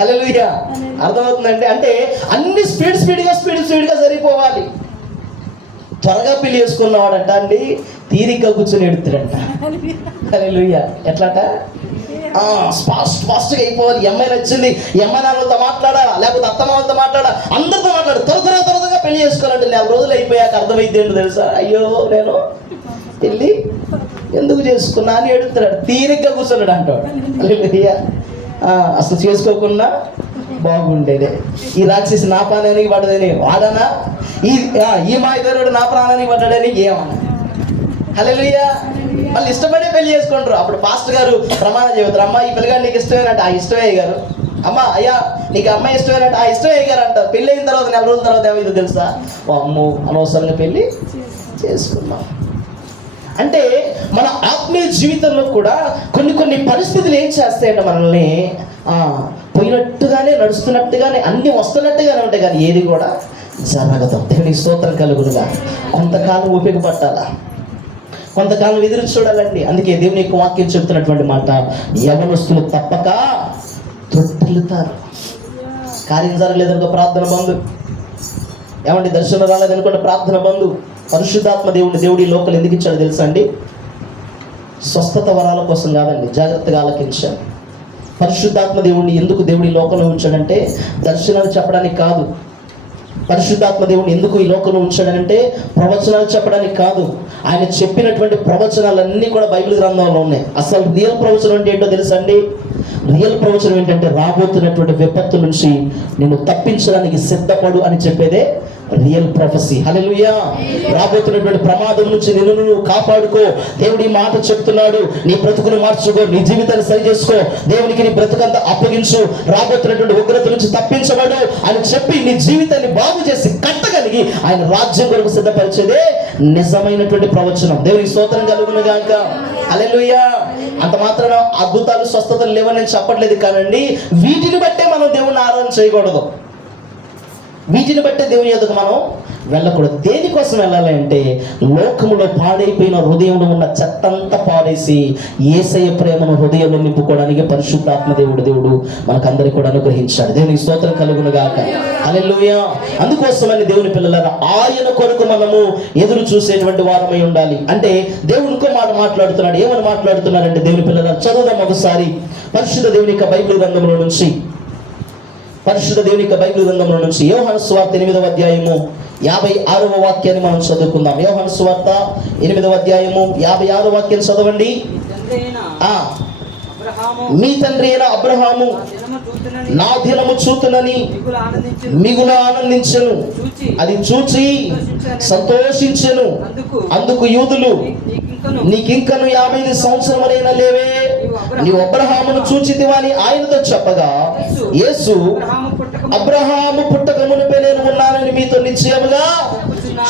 హల్లెలూయా. అర్థమవుతుందంటే అంటే అన్ని స్పీడ్గా సరిపోవాలి. త్వరగా పెళ్లి చేసుకున్నవాడంట అండి తీరిగ్గా కూర్చొని ఎడుతాడంట. హల్లెలూయా. ఎట్లాట ఫాస్ట్గా అయిపోవాలి. అమ్మాయి నచ్చింది, అమ్మాయి నాన్నలతో మాట్లాడాలా, లేకపోతే అత్తమామలతో మాట్లాడాలా, అందరితో మాట్లాడు, త్వరగా పెళ్లి చేసుకోవాలంటే 4 రోజులు అయిపోయాక అర్థమైంది ఏంటో తెలుసా, అయ్యో నేను పెళ్ళి ఎందుకు చేసుకున్నా అని ఎడుతున్నాడు. తీరిగ్గా కూర్చున్నాడు అంటాడు. హల్లెలూయా. అసలు చేసుకోకుండా బాగుండేదే. ఈ రాక్షసి నా ప్రాణానికి పడ్డదని వాడనా, ఈ మాయదారుడు నా ప్రాణానికి పడ్డాడని ఏమన్నా. హల్లెలూయా. మళ్ళీ ఇష్టపడే పెళ్లి చేసుకుంటారు. అప్పుడు పాస్టర్ గారు ప్రమాణం చెబుతారు, అమ్మ ఈ పిల్లగాడు నీకు ఇష్టమేనంట. ఇష్టమే గారు. అమ్మ అయ్యా నీకు అమ్మాయి ఇష్టమేనంట. ఇష్టమే గారు అంటారు. పెళ్ళి అయిన తర్వాత 4 రోజుల తర్వాత ఏమైందో తెలుసా, అమ్మో అనవసరంగా పెళ్ళి చేసుకున్నాం. అంటే మన ఆత్మీయ జీవితంలో కూడా కొన్ని పరిస్థితులు ఏం చేస్తాయంటే మనల్ని పోయినట్టుగానే నడుస్తున్నట్టుగానే అన్నీ వస్తున్నట్టుగానే ఉంటాయి, కానీ ఏది కూడా జరగదు. దేవునికి స్తోత్రం కలుగునుగా. కొంతకాలం ఓపిక పట్టాలా, కొంతకాలం ఎదురు చూడాలండి. అందుకే దేవుని యొక్క వాక్యం చెప్తున్నటువంటి మాట, యవనస్తులు తప్పక తొట్టిల్లుతారు. కార్యం జరగలేదనుకో ప్రార్థన బంధు, ఏమండి దర్శనం రాలేదనుకోండి ప్రార్థన బంధు. పరిశుద్ధాత్మ దేవుడి లోకలు ఎందుకు ఇచ్చాడు తెలుసా అండి? స్వస్థత వరాల కోసం కాదండి, జాగ్రత్తగా ఆలకించాను. పరిశుద్ధాత్మ దేవుడిని ఎందుకు దేవుడి లోకంలో ఉంచాడంటే దర్శనాలు చెప్పడానికి కాదు. పరిశుద్ధాత్మ దేవుడిని ఎందుకు ఈ లోకంలో ఉంచాడంటే ప్రవచనాలు చెప్పడానికి కాదు. ఆయన చెప్పినటువంటి ప్రవచనాలన్నీ కూడా బైబిల్ గ్రంథంలో ఉన్నాయి. అసలు రియల్ ప్రవచనం అంటే ఏంటో తెలుసా అండి? రియల్ ప్రవచనం ఏంటంటే రాబోతున్నటువంటి విపత్తు నుంచి నిన్ను తప్పించడానికి సిద్ధపడు అని చెప్పేదే రియల్ ప్రొఫెసీ. హల్లెలూయా. రాబోతున్నటువంటి ప్రమాదం నుంచి నిన్ను కాపాడుకో. దేవుడి మాట చెప్తున్నాడు, నీ బ్రతుకును మార్చుకో, నీ జీవితాన్ని సరి చేసుకో, దేవునికి నీ బ్రతుకంతా అప్పగించు, రాబోతున్నటువంటి ఉగ్రత నుంచి తప్పించబడు అని చెప్పి నీ జీవితాన్ని బాగు చేసి కట్టగలిగి ఆయన రాజ్యం కొరకు సిద్ధపరిచేదే నిజమైనటువంటి ప్రవచనం. దేవునికి స్తోత్రం కలుగును గాక. హల్లెలూయా. అంత మాత్రాన అద్భుతాలు స్వస్థతలు లేవని నేను చెప్పట్లేదు, కానండి వీటిని బట్టే మనం దేవుని ఆరాధన చేయకూడదు. వీటిని బట్టే దేవుని యొద్దకు మనం వెళ్ళకూడదు. దేనికోసం వెళ్ళాలి అంటే లోకములో పాడైపోయిన హృదయంలో ఉన్న చెత్తంతా పాడేసి యేసయ్య ప్రేమను హృదయంలో నింపుకోవడానికి పరిశుద్ధాత్మ దేవుడు మనకందరికీ కూడా అనుగ్రహించాడు. దేవునికి స్తోత్రం కలుగును గాక. హల్లెలూయా. అందుకోసమని దేవుని పిల్లలారా ఆయన కొరకు మనము ఎదురు చూసేటువంటి వారమై ఉండాలి. అంటే దేవుడు ఇంకో మాట మాట్లాడుతున్నాడు. ఏమని మాట్లాడుతున్నాడంటే దేవుని పిల్లలారా చదువుదాం ఒకసారి పరిశుద్ధ దేవుని యొక్క బైబిల్ గ్రంథంలో నుంచి. యోహాను సువార్త 8వ అధ్యాయము 56వ వాక్యాన్ని మనం చదువుకుందాం. యోహాను సువార్త 8వ అధ్యాయము 56వ వాక్యం చదవండి. మీ తండ్రి అయిన అబ్రహాము నా దినము చూతునని మిగుల ఆనందించెను, అది చూచి సంతోషించెను. అందుకు యూదులు నీకింకను 50 సంవత్సరములైనా లేవే, నీవు అబ్రహామును చూచితివని ఆయనతో చెప్పగా యేసు అబ్రహాము పుట్టక మునుపే నేను ఉన్నానని మీతో నిశ్చయముగా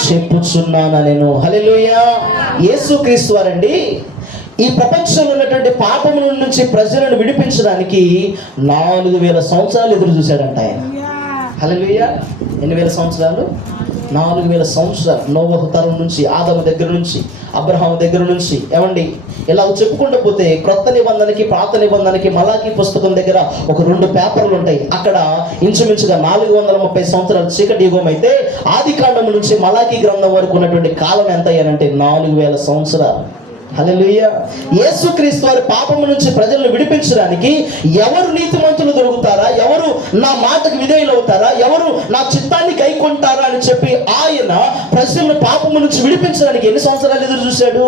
చెప్పుచున్నాను నేను. హల్లెలూయా. యేసుక్రీస్తు వారండి ఈ ప్రపంచంలో ఉన్నటువంటి పాపముల నుంచి ప్రజలను విడిపించడానికి 4000 సంవత్సరాలు ఎదురు చూశాడంట ఆయన. హల్లెలూయా. ఎన్ని వేల సంవత్సరాలు? 4000 సంవత్సరాలు. నోవహు తరం నుంచి, ఆదము దగ్గర నుంచి, అబ్రహాము దగ్గర నుంచి, ఏమండి ఇలా చెప్పుకుంటూ పోతే క్రొత్త నిబంధనకి పాత నిబంధనకి మలాకీ పుస్తకం దగ్గర ఒక 2 పేపర్లు ఉంటాయి. అక్కడ ఇంచుమించుగా 430 సంవత్సరాలు చీకటి యుగం అయితే ఆది కాండము నుంచి మలాకీ గ్రంథం వరకు ఉన్నటువంటి కాలం ఎంత అయ్యానంటే 4000 సంవత్సరాలు. హల్లెలూయా. యేసుక్రీస్తు వారి పాపము నుంచి ప్రజలను విడిపించడానికి ఎవరు నీతిమంతులు దొరుకుతారా, ఎవరు నా మాటకు విధేయులు అవుతారా, ఎవరు నా చిత్తాన్ని గైకొంటారా అని చెప్పి ఆయన ప్రజలను పాపము నుంచి విడిపించడానికి ఎన్ని సంవత్సరాలు ఎదురు చూశాడు?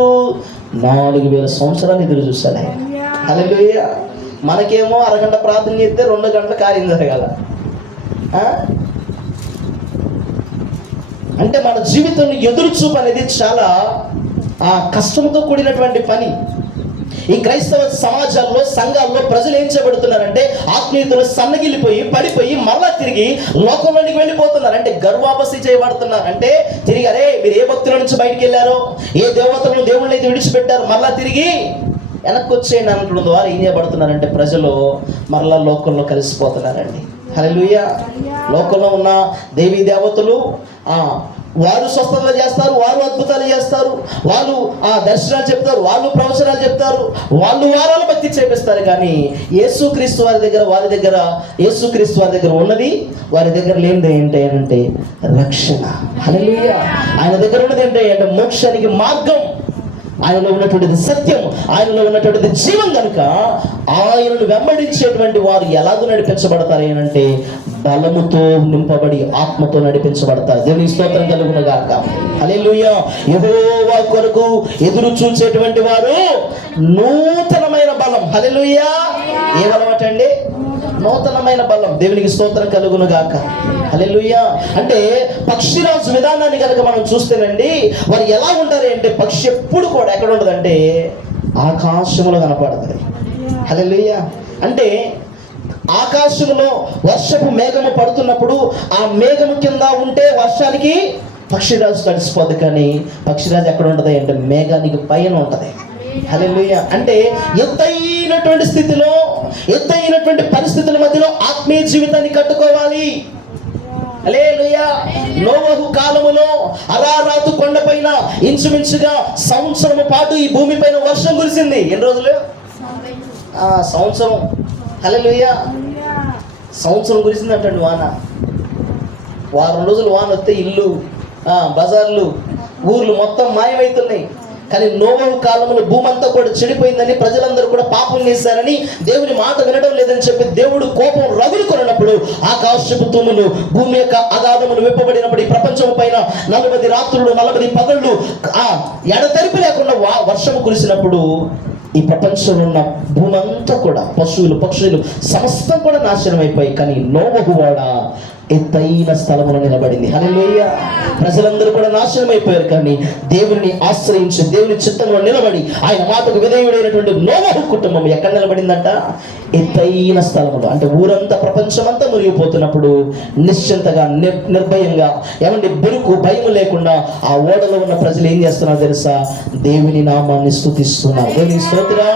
4000 సంవత్సరాలు ఎదురు చూశాడు ఆయన. హల్లెలూయా. మనకేమో అరగంట ప్రార్థన చేస్తే 2 గంటల కార్యం జరగాల. అంటే మన జీవితంలో ఎదురు చూపు అనేది చాలా కష్టంతో కూడినటువంటి పని. ఈ క్రైస్తవ సమాజాల్లో సంఘాల్లో ప్రజలు ఏం చేయబడుతున్నారంటే ఆత్మీయతలు సన్నగిల్లిపోయి పడిపోయి మళ్ళా తిరిగి లోకంలోనికి వెళ్ళిపోతున్నారు. అంటే గర్వాపసి చేయబడుతున్నారు. అంటే తిరిగి అరే మీరు ఏ భక్తుల నుంచి బయటికి వెళ్ళారో, ఏ దేవతలను దేవుళ్ళని అయితే విడిచిపెట్టారు, మళ్ళా తిరిగి వెనక్కి వచ్చేయండి అనడం ద్వారా ఏం చేయబడుతున్నారంటే ప్రజలు మరలా లోకంలో కలిసిపోతున్నారండి. హల్లెలూయా. లోకంలో ఉన్న దేవీ దేవతలు వారు స్వస్థతలు చేస్తారు, వారు అద్భుతాలు చేస్తారు, వాళ్ళు ఆ దర్శనాలు చెప్తారు, వాళ్ళు ప్రవచనాలు చెప్తారు, వాళ్ళు వారాల భక్తి చేపిస్తారు. కానీ యేసుక్రీస్తు వారి దగ్గర యేసుక్రీస్తు వారి దగ్గర ఉన్నది, వారి దగ్గర లేనిది ఏంటి అంటే రక్షణ. హల్లెలూయా. ఆయన దగ్గర ఉన్నది ఏంటి అంటే మోక్షానికి మార్గం, ఆయనలో ఉన్నటువంటిది సత్యం, ఆయనలో ఉన్నటువంటిది జీవం. కనుక ఆయనను వెంబడించేటువంటి వారు ఎలాగో నడిపించబడతారు అంటే బలముతో నింపబడి ఆత్మతో నడిపించబడతారు. దేవుని స్తోత్రం కలుగును గాక. హల్లెలూయా. యెహోవా కొరకు ఎదురు చూసేటువంటి వారు నూతనమైన బలం. హల్లెలూయా. ఏ బలం అండి? నూతనమైన బలం. దేవునికి స్తోత్రం కలుగును గాక. హల్లెలూయా. అంటే పక్షిరాజు విధానాన్ని కనుక మనం చూస్తేనండి, వారు ఎలా ఉంటారు అంటే పక్షి ఎప్పుడు కూడా ఎక్కడ ఉండదంటే ఆకాశంలో కనపడుతుంది. హల్లెలూయా. అంటే ఆకాశంలో వర్షపు మేఘము పడుతున్నప్పుడు ఆ మేఘము కింద ఉంటే వర్షానికి పక్షిరాజు తడిసిపోద్ది. కానీ పక్షిరాజు ఎక్కడ ఉంటుంది అంటే మేఘానికి పైన ఉంటుంది. హల్లెలూయా. అంటే ఎత్తైనటువంటి స్థితిలో, ఎత్తైనటువంటి పరిస్థితుల మధ్యలో ఆత్మీయ జీవితాన్ని కట్టుకోవాలి. హల్లెలూయా. నోవహు కాలములో అరారాతు కొండపైన ఇంచుమించుగా సంవత్సరం పాటు ఈ భూమి పైన వర్షం కురిసింది. ఎన్ని రోజులు? సంవత్సరం. హల్లెలూయా. సంవత్సరం కురిసిందంటండి వాన. వారం రోజులు వాన వస్తే ఇల్లు, బజార్లు, ఊర్లు మొత్తం మాయమవుతున్నాయి. కానీ నోవహు కాలంలో భూమి అంతా కూడా చెడిపోయిందని, ప్రజలందరూ కూడా పాపం చేశారని, దేవుని మాట వినడం లేదని చెప్పి దేవుడు కోపం రగులుకొన్నప్పుడు ఆకాశపు తుమ్ములు, భూమి యొక్క అగాధములు విప్పబడినప్పుడు ఈ ప్రపంచం పైన 40 రాత్రులు 40 పగళ్ళు ఎడతెరిపి లేకుండా వర్షము కురిసినప్పుడు ఈ ప్రపంచంలో ఉన్న భూమి అంతా కూడా, పశువులు పక్షులు సమస్తం కూడా నాశనం అయిపోయి. కానీ నోవహు వాడ ఎత్తైన స్థలములో నిలబడింది. హల్లెలూయా. ప్రజలందరూ కూడా నాశనం అయిపోయారు. కానీ దేవుని ఆశ్రయించి దేవుని చిత్తంలో నిలబడి ఆయన మాటకు విధేయుడైనటువంటి నోవహు కుటుంబం ఎక్కడ నిలబడిందంట? ఎత్తైన స్థలములో. అంటే ఊరంతా ప్రపంచమంతా మునిగిపోతున్నప్పుడు నిశ్చింతగా నిర్భయంగా, ఏమంటే బెరుకు భయం లేకుండా ఆ ఓడలో ఉన్న ప్రజలు ఏం చేస్తున్నారో తెలుసా? దేవుని నామాన్ని స్తుతిస్తున్నారు. దేవుని స్తోత్రం.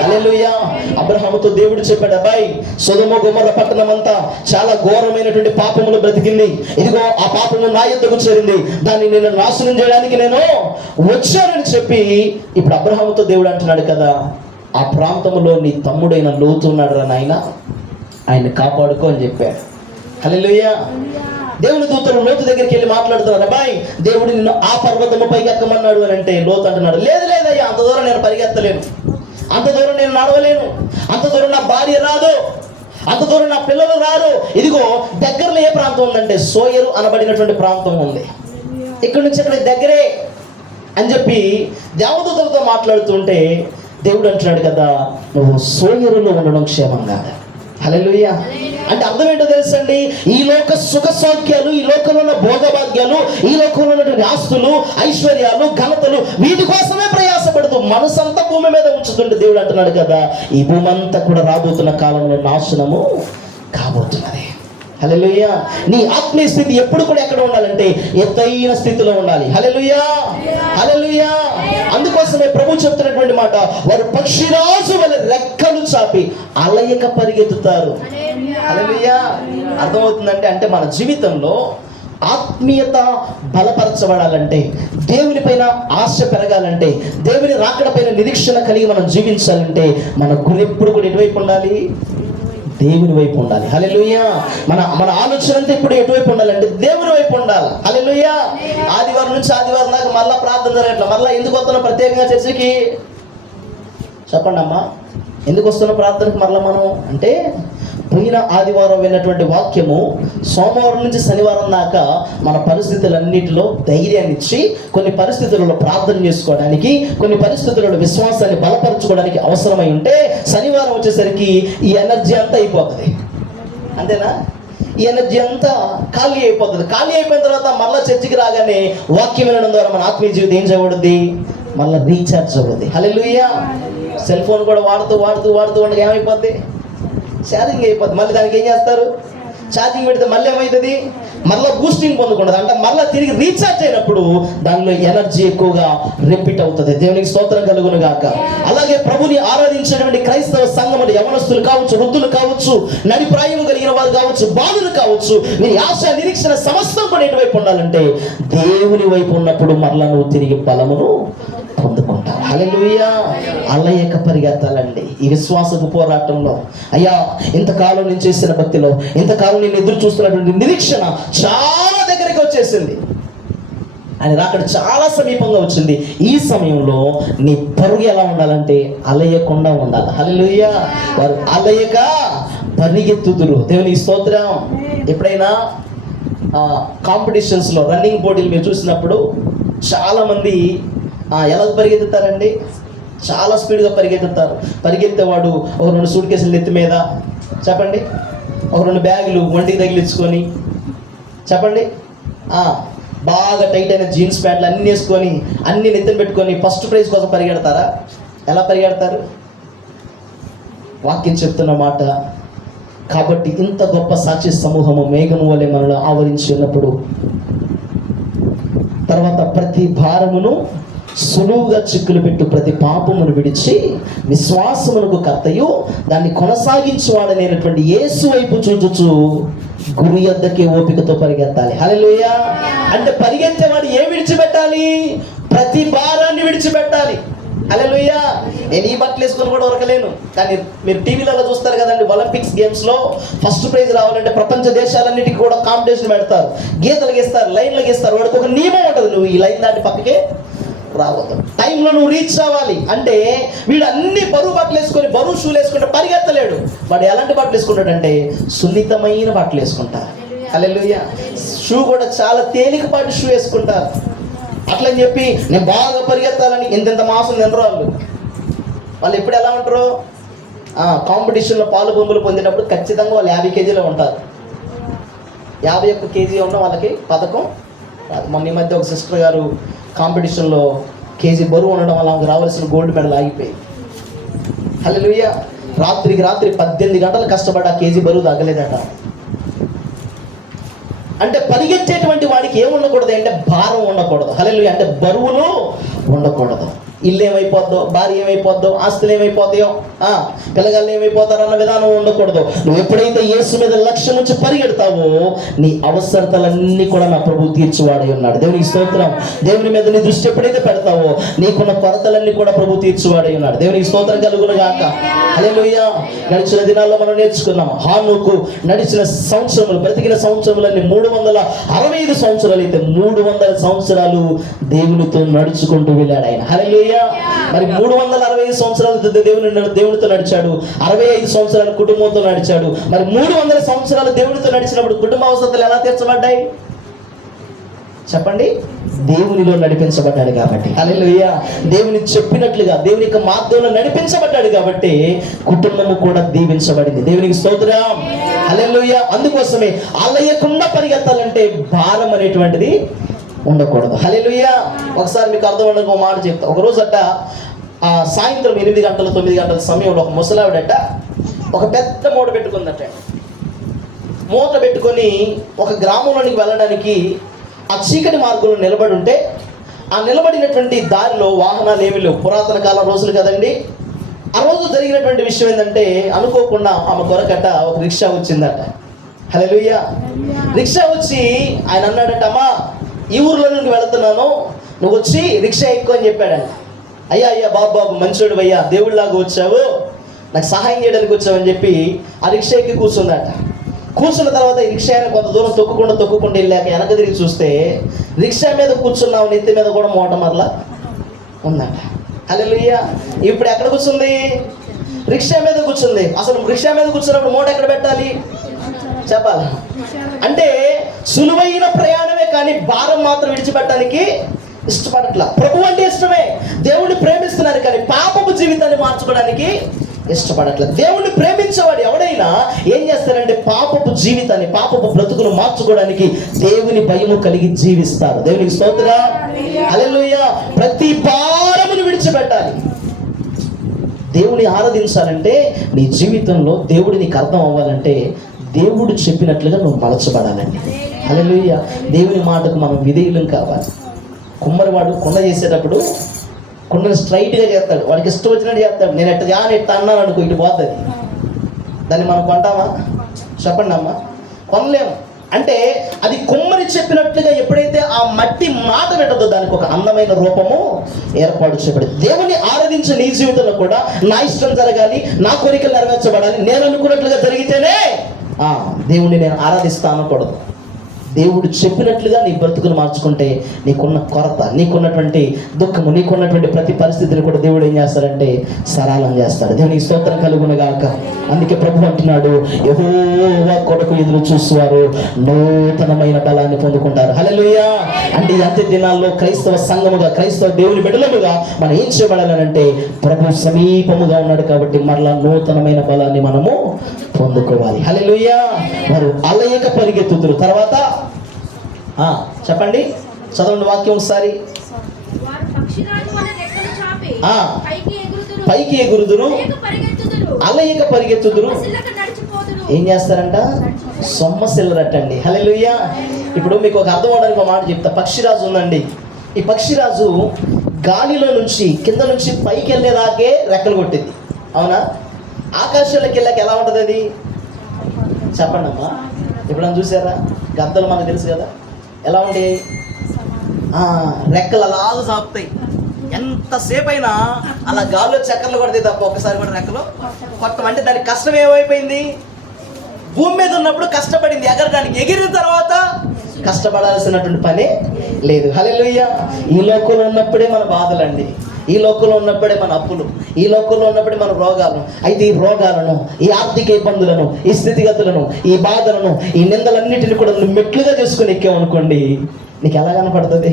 హల్లెలూయా. అబ్రహాముతో దేవుడు చెప్పాడు, అబ్బాయి సొదొమ గొమొర్రా పట్టణం అంతా చాలా ఘోరమైనటువంటి పాపములు బ్రతికింది. ఇదిగో ఆ పాపము నా యొద్దకు చేరింది, దాన్ని నేను నాశనం చేయడానికి నేను వచ్చానని చెప్పి ఇప్పుడు అబ్రహాముతో దేవుడు అంటున్నాడు కదా, ఆ ప్రాంతంలో నీ తమ్ముడైన లోతు ఉన్నాడు రా నాయన, ఆయన్ని కాపాడుకో అని చెప్పాడు. హల్లెలూయా. దేవుని దూతలు లోతు దగ్గరికి వెళ్ళి మాట్లాడుతున్నారు, అబ్బాయి దేవుడు నిన్ను ఆ పర్వతము పైకి ఎక్కమన్నాడు అని అంటే లోతు అంటున్నాడు, లేదయ్యా, అంత దూరం నేను పరిగెత్తలేను, అంత దూరం నేను నడవలేను, అంత దూరం నా భార్య రాదు, అంత దూరం నా పిల్లలు రారు. ఇదిగో దగ్గరలో ఏ ప్రాంతం ఉందంటే సోయరు అనబడినటువంటి ప్రాంతం ఉంది, ఇక్కడ నుంచి ఇక్కడ దగ్గరే అని చెప్పి దేవదూతలతో మాట్లాడుతుంటే దేవుడు అంటున్నాడు కదా, నువ్వు సోయరులో ఉండడం క్షేమంగా. హల్లెలూయా. అంటే అర్థం ఏంటో తెలుసండి, ఈ లోక సుఖ సౌఖ్యాలు, ఈ లోకంలో ఉన్న భోగభాగ్యాలు, ఈ లోకంలో ఉన్నటువంటి ఆస్తులు, ఐశ్వర్యాలు, ఘనతలు, వీటి కోసమే ప్రయాసపడుతూ మనసంతా భూమి మీద ఉంచుతుంటే దేవుడు అంటున్నాడు కదా, ఈ భూమి అంతా కూడా రాబోతున్న కాలంలో నాశనము కాబోతున్నది. హల్లెలూయా. నీ ఆత్మీయ స్థితి ఎప్పుడు కూడా ఎక్కడ ఉండాలంటే ఎత్తైన స్థితిలో ఉండాలి. హల్లెలూయా. హల్లెలూయా. అందుకోసమే ప్రభు చెప్తున్నటువంటి మాట, వారు పక్షిరాజు వలె రెక్కలు చాపి అలయక పరిగెత్తుతారు. హల్లెలూయా. అర్థమవుతుందంటే, అంటే మన జీవితంలో ఆత్మీయత బలపరచబడాలంటే, దేవుని పైన ఆశ పెరగాలంటే, దేవుని రాకడ పైన నిరీక్షణ కలిగి మనం జీవించాలంటే మన గురి ఎప్పుడు కూడా ఎటువైపు ఉండాలి? దేవుని వైపు ఉండాలి. హల్లెలూయా. మన ఆలోచన అంతా ఇప్పుడు ఎటువైపు ఉండాలంటే దేవుని వైపు ఉండాలి. హల్లెలూయా. ఆదివారం నుంచి ఆదివారం దాకా మళ్ళా ప్రార్థన జరగట్లా. మళ్ళీ ఎందుకు వస్తున్నాం ప్రత్యేకంగా చర్చికి? చెప్పండి అమ్మా, ఎందుకు వస్తున్నాం ప్రార్థనకు మరలా మనం అంటే, పోయిన ఆదివారం విన్నటువంటి వాక్యము సోమవారం నుంచి శనివారం దాకా మన పరిస్థితులన్నిటిలో ధైర్యాన్ని ఇచ్చి, కొన్ని పరిస్థితులలో ప్రార్థన చేసుకోవడానికి, కొన్ని పరిస్థితులలో విశ్వాసాన్ని బలపరచుకోవడానికి అవసరమై ఉంటే, శనివారం వచ్చేసరికి ఈ ఎనర్జీ అంతా అయిపోతుంది. అంతేనా? ఈ ఎనర్జీ అంతా ఖాళీ అయిపోతుంది. ఖాళీ అయిపోయిన తర్వాత మళ్ళీ చర్చికి రాగానే వాక్యం వినడం ద్వారా మన ఆత్మీయ జీవితం ఏం చేయబడుద్ది? మళ్ళీ రీఛార్జ్ అవుతుంది. హల్లెలూయా. సెల్ ఫోన్ కూడా వాడుతూ ఉండగా ఏమైపోద్ది? షేరింగ్ అయిపోద్ది. మళ్ళీ దానికి ఏం చేస్తారు? ఛార్జింగ్ పెడితే మళ్ళీ ఏమవుతుంది, మళ్ళీ బూస్టింగ్ పొందుకుంటుంది. అంటే మళ్ళీ తిరిగి రీఛార్జ్ అయినప్పుడు దానిలో ఎనర్జీ ఎక్కువగా రిపీట్ అవుతుంది. దేవునికి స్తోత్రం కలుగును గాక. అలాగే ప్రభుని ఆరాధించేటువంటి క్రైస్తవ సంఘములు యవనస్తులు కావచ్చు, వృద్ధులు కావచ్చు, నడిప్రాయం కలిగిన వారు కావచ్చు, బాలులు కావచ్చు, వీరి ఆశ నిరీక్షణ సమస్తం కూడా ఎటువైపు ఉండాలంటే దేవుని వైపు ఉన్నప్పుడు మరలా నువ్వు తిరిగి బలమును పొందుకుంటారు. హల్లెలూయా. అల్లయ్యక పరిగెత్తాలండి ఈ విశ్వాసపు పోరాటంలో. అయ్యా, ఇంతకాలం నేను చేసిన భక్తిలో, ఇంతకాలం నేను ఎదురు చూస్తున్నటువంటి నిరీక్షణ చాలా దగ్గరికి వచ్చేసింది, ఆయన రాకడ చాలా సమీపంగా వచ్చింది. ఈ సమయంలో నీ పరుగు ఎలా ఉండాలంటే అలయకుండా ఉండాలి. హల్లెలూయా. వారు అలయక పరిగెత్తుదురు. దేవునికి స్తోత్రం. ఎప్పుడైనా కాంపిటీషన్స్లో రన్నింగ్ పోటీలు మీరు చూసినప్పుడు చాలామంది ఎలా పరిగెత్తుతారండి, చాలా స్పీడ్గా పరిగెత్తుతారు. పరిగెత్తేవాడు ఒక 2 సూట్ కేసులు నెత్తి మీద, చెప్పండి, ఒక 2 బ్యాగులు ఒంటికి తగిలించుకొని, చెప్పండి, బాగా టైట్ అయిన జీన్స్ ప్యాంట్లు అన్నీ వేసుకొని అన్నీ నెత్తిన పెట్టుకొని ఫస్ట్ ప్రైజ్ కోసం పరిగెడతారా? ఎలా పరిగెడతారు? వాక్యం చెప్తున్న మాట. కాబట్టి ఇంత గొప్ప సాక్షి సమూహము మేఘము వలె మనలో ఆవరించి ఉన్నప్పుడు, తర్వాత ప్రతి భారమును సులువుగా చిక్కులు పెట్టు ప్రతి పాపమును విడిచి విశ్వాసమునకు కర్తయు దాన్ని కొనసాగించువాడనేటువంటి యేసు వైపు చూచుచు గురి యొద్దకి ఓపికతో పరిగెత్తాలి. హల్లెలూయా. అంటే పరిగెత్తేవాడు ఏం విడిచిపెట్టాలి? ప్రతి భారాన్ని విడిచిపెట్టాలి. హల్లెలూయా. నేను ఈ బట్టలు వేసుకొని కూడా ఉరకలేను. కానీ మీరు టీవీలలో చూస్తారు కదండి, ఒలింపిక్స్ గేమ్స్లో ఫస్ట్ ప్రైజ్ రావాలంటే ప్రపంచ దేశాలన్నిటికీ కూడా కాంపిటీషన్ పెడతారు, గీతలు గీస్తారు, లైన్లు గీస్తారు. వాడికి ఒక నియమం ఉంటుంది, నువ్వు ఈ లైన్ దాటి పక్కకే రావద్దు, టైంలో నువ్వు రీచ్ అవ్వాలి. అంటే వీడు అన్ని బరువు బట్టలు వేసుకొని, బరువు షూలు వేసుకుంటే పరిగెత్తలేడు. వాడు ఎలాంటి బట్టలు వేసుకుంటాడంటే సున్నితమైన బట్టలు వేసుకుంటారు. హల్లెలూయా. షూ కూడా చాలా తేలికపాటి షూ వేసుకుంటారు. అట్లని చెప్పి నేను బాగా పరిగెత్తాలని ఇంత మాసం తినరు వాళ్ళు ఎప్పుడు ఎలా ఉంటారు? కాంపిటీషన్లో పాలు బొమ్మలు పొందేటప్పుడు ఖచ్చితంగా వాళ్ళు 50 కేజీలో ఉంటారు. 51 కేజీ ఉన్న వాళ్ళకి పథకం రాదు. మొన్న ఈ మధ్య ఒక సిస్టర్ గారు కాంపిటీషన్లో కేజీ బరువు ఉండడం వల్ల ఆమెకు రావాల్సిన గోల్డ్ మెడల్ ఆగిపోయింది. హల్లెలూయా. రాత్రికి రాత్రి 18 గంటలు కష్టపడి ఆ కేజీ బరువు తగ్గలేదట. అంటే పరిగెత్తేటువంటి వాడికి ఏముండకూడదు అంటే భారం ఉండకూడదు. హల్లెలూయా. అంటే బరువులు ఉండకూడదు. ఇల్లు ఏమైపోద్దో, భార్య ఏమైపోద్దో, ఆస్తులు ఏమైపోతాయో, పిల్లగాళ్ళు ఏమైపోతారో అన్న విధానం ఉండకూడదు. నువ్వు ఎప్పుడైతే యేసు మీద లక్ష్యం నుంచి పరిగెడతావో నీ అవసరతలన్నీ కూడా నా ప్రభువు తీర్చువాడై ఉన్నాడు. దేవునికి స్తోత్రం. దేవుని మీద నీ దృష్టి ఎప్పుడైతే పెడతావో నీకున్న కొరతలన్నీ కూడా ప్రభువు తీర్చువాడై ఉన్నాడు. దేవునికి స్తోత్రం కలుగును గాక. హల్లెలూయా. గడిచిన దినాల్లో మనం నేర్చుకున్నాం, హానోకు నడిచిన సంవత్సరములు, బ్రతికిన సంవత్సరములన్నీ 365 సంవత్సరాలు అయితే 300 సంవత్సరాలు దేవునితో నడుచుకుంటూ వెళ్ళాడు ఆయన. హల్లెలూయా. మరి 365 సంవత్సరాలు దేవునితో నడిచాడు, 65 సంవత్సరాలు కుటుంబంతో నడిచాడు. మరి 300 సంవత్సరాలు దేవునితో నడిచినప్పుడు కుటుంబ అవసరాలు ఎలా తీర్చబడ్డాయి చెప్పండి? దేవునిలో నడిపించబడ్డాడు కాబట్టి. హల్లెలూయా. దేవుని చెప్పినట్లుగా దేవుని యొక్క మార్గంలో నడిపించబడ్డాడు కాబట్టి కుటుంబము కూడా దీవించబడింది. దేవునికి స్తోత్రం. హల్లెలూయా. అందుకోసమే అలయకుండా పరిగెత్తాలంటే భారం అనేటువంటిది ఉండకూడదు. హల్లెలూయా. ఒకసారి మీకు అర్థం ఉండక ఒక మాట చెప్తా. ఒకరోజు సాయంత్రం 8 గంటల 9 గంటల సమయంలో ఒక ముసలావిడట ఒక పెద్ద మూట పెట్టుకుందట. మూట పెట్టుకొని ఒక గ్రామంలోనికి వెళ్ళడానికి ఆ చీకటి మార్గంలో నిలబడి ఉంటే, ఆ నిలబడినటువంటి దారిలో వాహనాలు ఏమీ లేవు. పురాతన కాలం రోజులు కదండి. ఆ రోజు జరిగినటువంటి విషయం ఏంటంటే, అనుకోకుండా ఆమె కొరకట ఒక రిక్షా వచ్చిందట. హల్లెలూయా. రిక్షా వచ్చి ఆయన అన్నాడట, అమ్మా ఈ ఊర్లో నుండి వెళుతున్నాను, నువ్వు వచ్చి రిక్షా ఎక్కువ అని చెప్పాడంట. అయ్యా బాబు మంచోడు అయ్యా, దేవుడిలాగా వచ్చావు, నాకు సహాయం చేయడానికి వచ్చావని చెప్పి ఆ రిక్షా ఎక్కి కూర్చుందట. కూర్చున్న తర్వాత ఈ రిక్షా కొంత దూరం తొక్కుకుంటూ వెళ్ళాక వెనక తిరిగి చూస్తే రిక్షా మీద కూర్చున్నావు, నెత్తి మీద కూడా మూట మరలా ఉందట. హల్లెలూయా. ఇప్పుడు ఎక్కడ కూర్చుంది? రిక్షా మీద కూర్చుంది. అసలు రిక్షా మీద కూర్చున్నప్పుడు మూట ఎక్కడ పెట్టాలి చెప్పాలి? అంటే సులువైన ప్రయాణమే కానీ భారం మాత్రం విడిచిపెట్టడానికి ఇష్టపడట్లా. ప్రభు అంటే ఇష్టమే, దేవుణ్ణి ప్రేమిస్తున్నారు కానీ పాపపు జీవితాన్ని మార్చుకోవడానికి ఇష్టపడట్లేదు. దేవుణ్ణి ప్రేమించేవాడు ఎవడైనా ఏం చేస్తారంటే పాపపు జీవితాన్ని, పాపపు బ్రతుకును మార్చుకోవడానికి దేవుని భయము కలిగి జీవిస్తారు. దేవునికి స్తోత్రం. హల్లెలూయా. ప్రతి భారమును విడిచిపెట్టాలి. దేవుని ఆరాధించాలంటే నీ జీవితంలో దేవుడి నీకు అర్థం అవ్వాలంటే దేవుడు చెప్పినట్లుగా నువ్వు మలచబడాలండి. హల్లెలూయా. దేవుని మాటకు మనం విధేయులం కావాలి. కుమ్మరివాడు కుండ చేసేటప్పుడు కుండను స్ట్రైట్గా చేస్తాడు, వాడికి ఇష్టం వచ్చినట్టు చేస్తాడు. నేను ఎట్ట అన్నాను అనుకో, ఇటు పోతుంది. దాన్ని మనం కొంటామా? చెప్పండి అమ్మా, కొనలేము. అంటే అది కుమ్మరి చెప్పినట్లుగా ఎప్పుడైతే ఆ మట్టి మాట వింటదో దానికి ఒక అందమైన రూపము ఏర్పాటు చేయబడి, దేవుని ఆరాధించే నీ జీవితంలో కూడా నా ఇష్టం జరగాలి, నా కోరికలు నెరవేర్చబడాలి, నేను అనుకున్నట్లుగా జరిగితేనే దేవుణ్ణి నేను ఆరాధిస్తా అనకూడదు. దేవుడు చెప్పినట్లుగా నీ బ్రతుకును మార్చుకుంటే నీకున్న కొరత, నీకున్నటువంటి దుఃఖము, నీకున్నటువంటి ప్రతి పరిస్థితిని కూడా దేవుడు ఏం చేస్తాడంటే సరళం చేస్తాడు. దేవునికి స్తోత్రం కలుగునుగాక. అందుకే ప్రభు అంటున్నాడు, యెహోవా కొరకు ఎదురు చూసేవారు నూతనమైన బలాన్ని పొందుకుంటారు. హల్లెలూయా. అంటే ఈ అంత్య దినాల్లో క్రైస్తవ సంఘముగా, క్రైస్తవ దేవుని బిడ్డలముగా మనం ఏం చేయబడాలంటే ప్రభు సమీపముగా ఉన్నాడు కాబట్టి మరలా నూతనమైన బలాన్ని మనము పొందుకోవాలి. హల్లెలూయా. వారు అలయక పరిగెత్తుతురు. తర్వాత చెప్పండి, చదవండి వాక్యం ఒకసారి. పైకి ఎగురుదురు, అలయక పరిగెత్తుదురు. ఏం చేస్తారంట? సొమ్మసిల్లరటండి. హల్లెలూయా. ఇప్పుడు మీకు ఒక అర్థం అవడానికి ఒక మాట చెప్తా. పక్షిరాజు ఉందండి. ఈ పక్షిరాజు గాలిలో నుంచి కింద నుంచి పైకి వెళ్ళేదాకే రెక్కలు కొట్టింది, అవునా? ఆకాశంలోకి వెళ్ళాక ఎలా ఉంటుంది అది? చెప్పండి అమ్మా, ఎప్పుడన్నా చూసారా? గద్దలు మనకు తెలుసు కదా, ఎలా ఉండే? రెక్కలు అలాగ సాపుతాయి. ఎంతసేపు అయినా అలా గాల్లో చక్కర్లు కొడితే తప్ప ఒక్కసారి కూడా రెక్కలు కొట్టం. అంటే దానికి కష్టం ఏమైపోయింది? భూమి మీద ఉన్నప్పుడు కష్టపడింది ఎగరడానికి, ఎగిరిన తర్వాత కష్టపడాల్సినటువంటి పనే లేదు. హల్లెలూయా. ఈ లోకంలో ఉన్నప్పుడే మన బాధలండి, ఈ లోకంలో ఉన్నప్పుడే మన అప్పులు, ఈ లోకంలో ఉన్నప్పుడే మన రోగాలను. అయితే ఈ రోగాలను, ఈ ఆర్థిక ఇబ్బందులను, ఈ స్థితిగతులను, ఈ బాధలను, ఈ నిందలన్నిటిని కూడా నువ్వు మెట్లుగా చేసుకుని ఎక్కావనుకోండి, నీకు ఎలా కనపడుతుంది?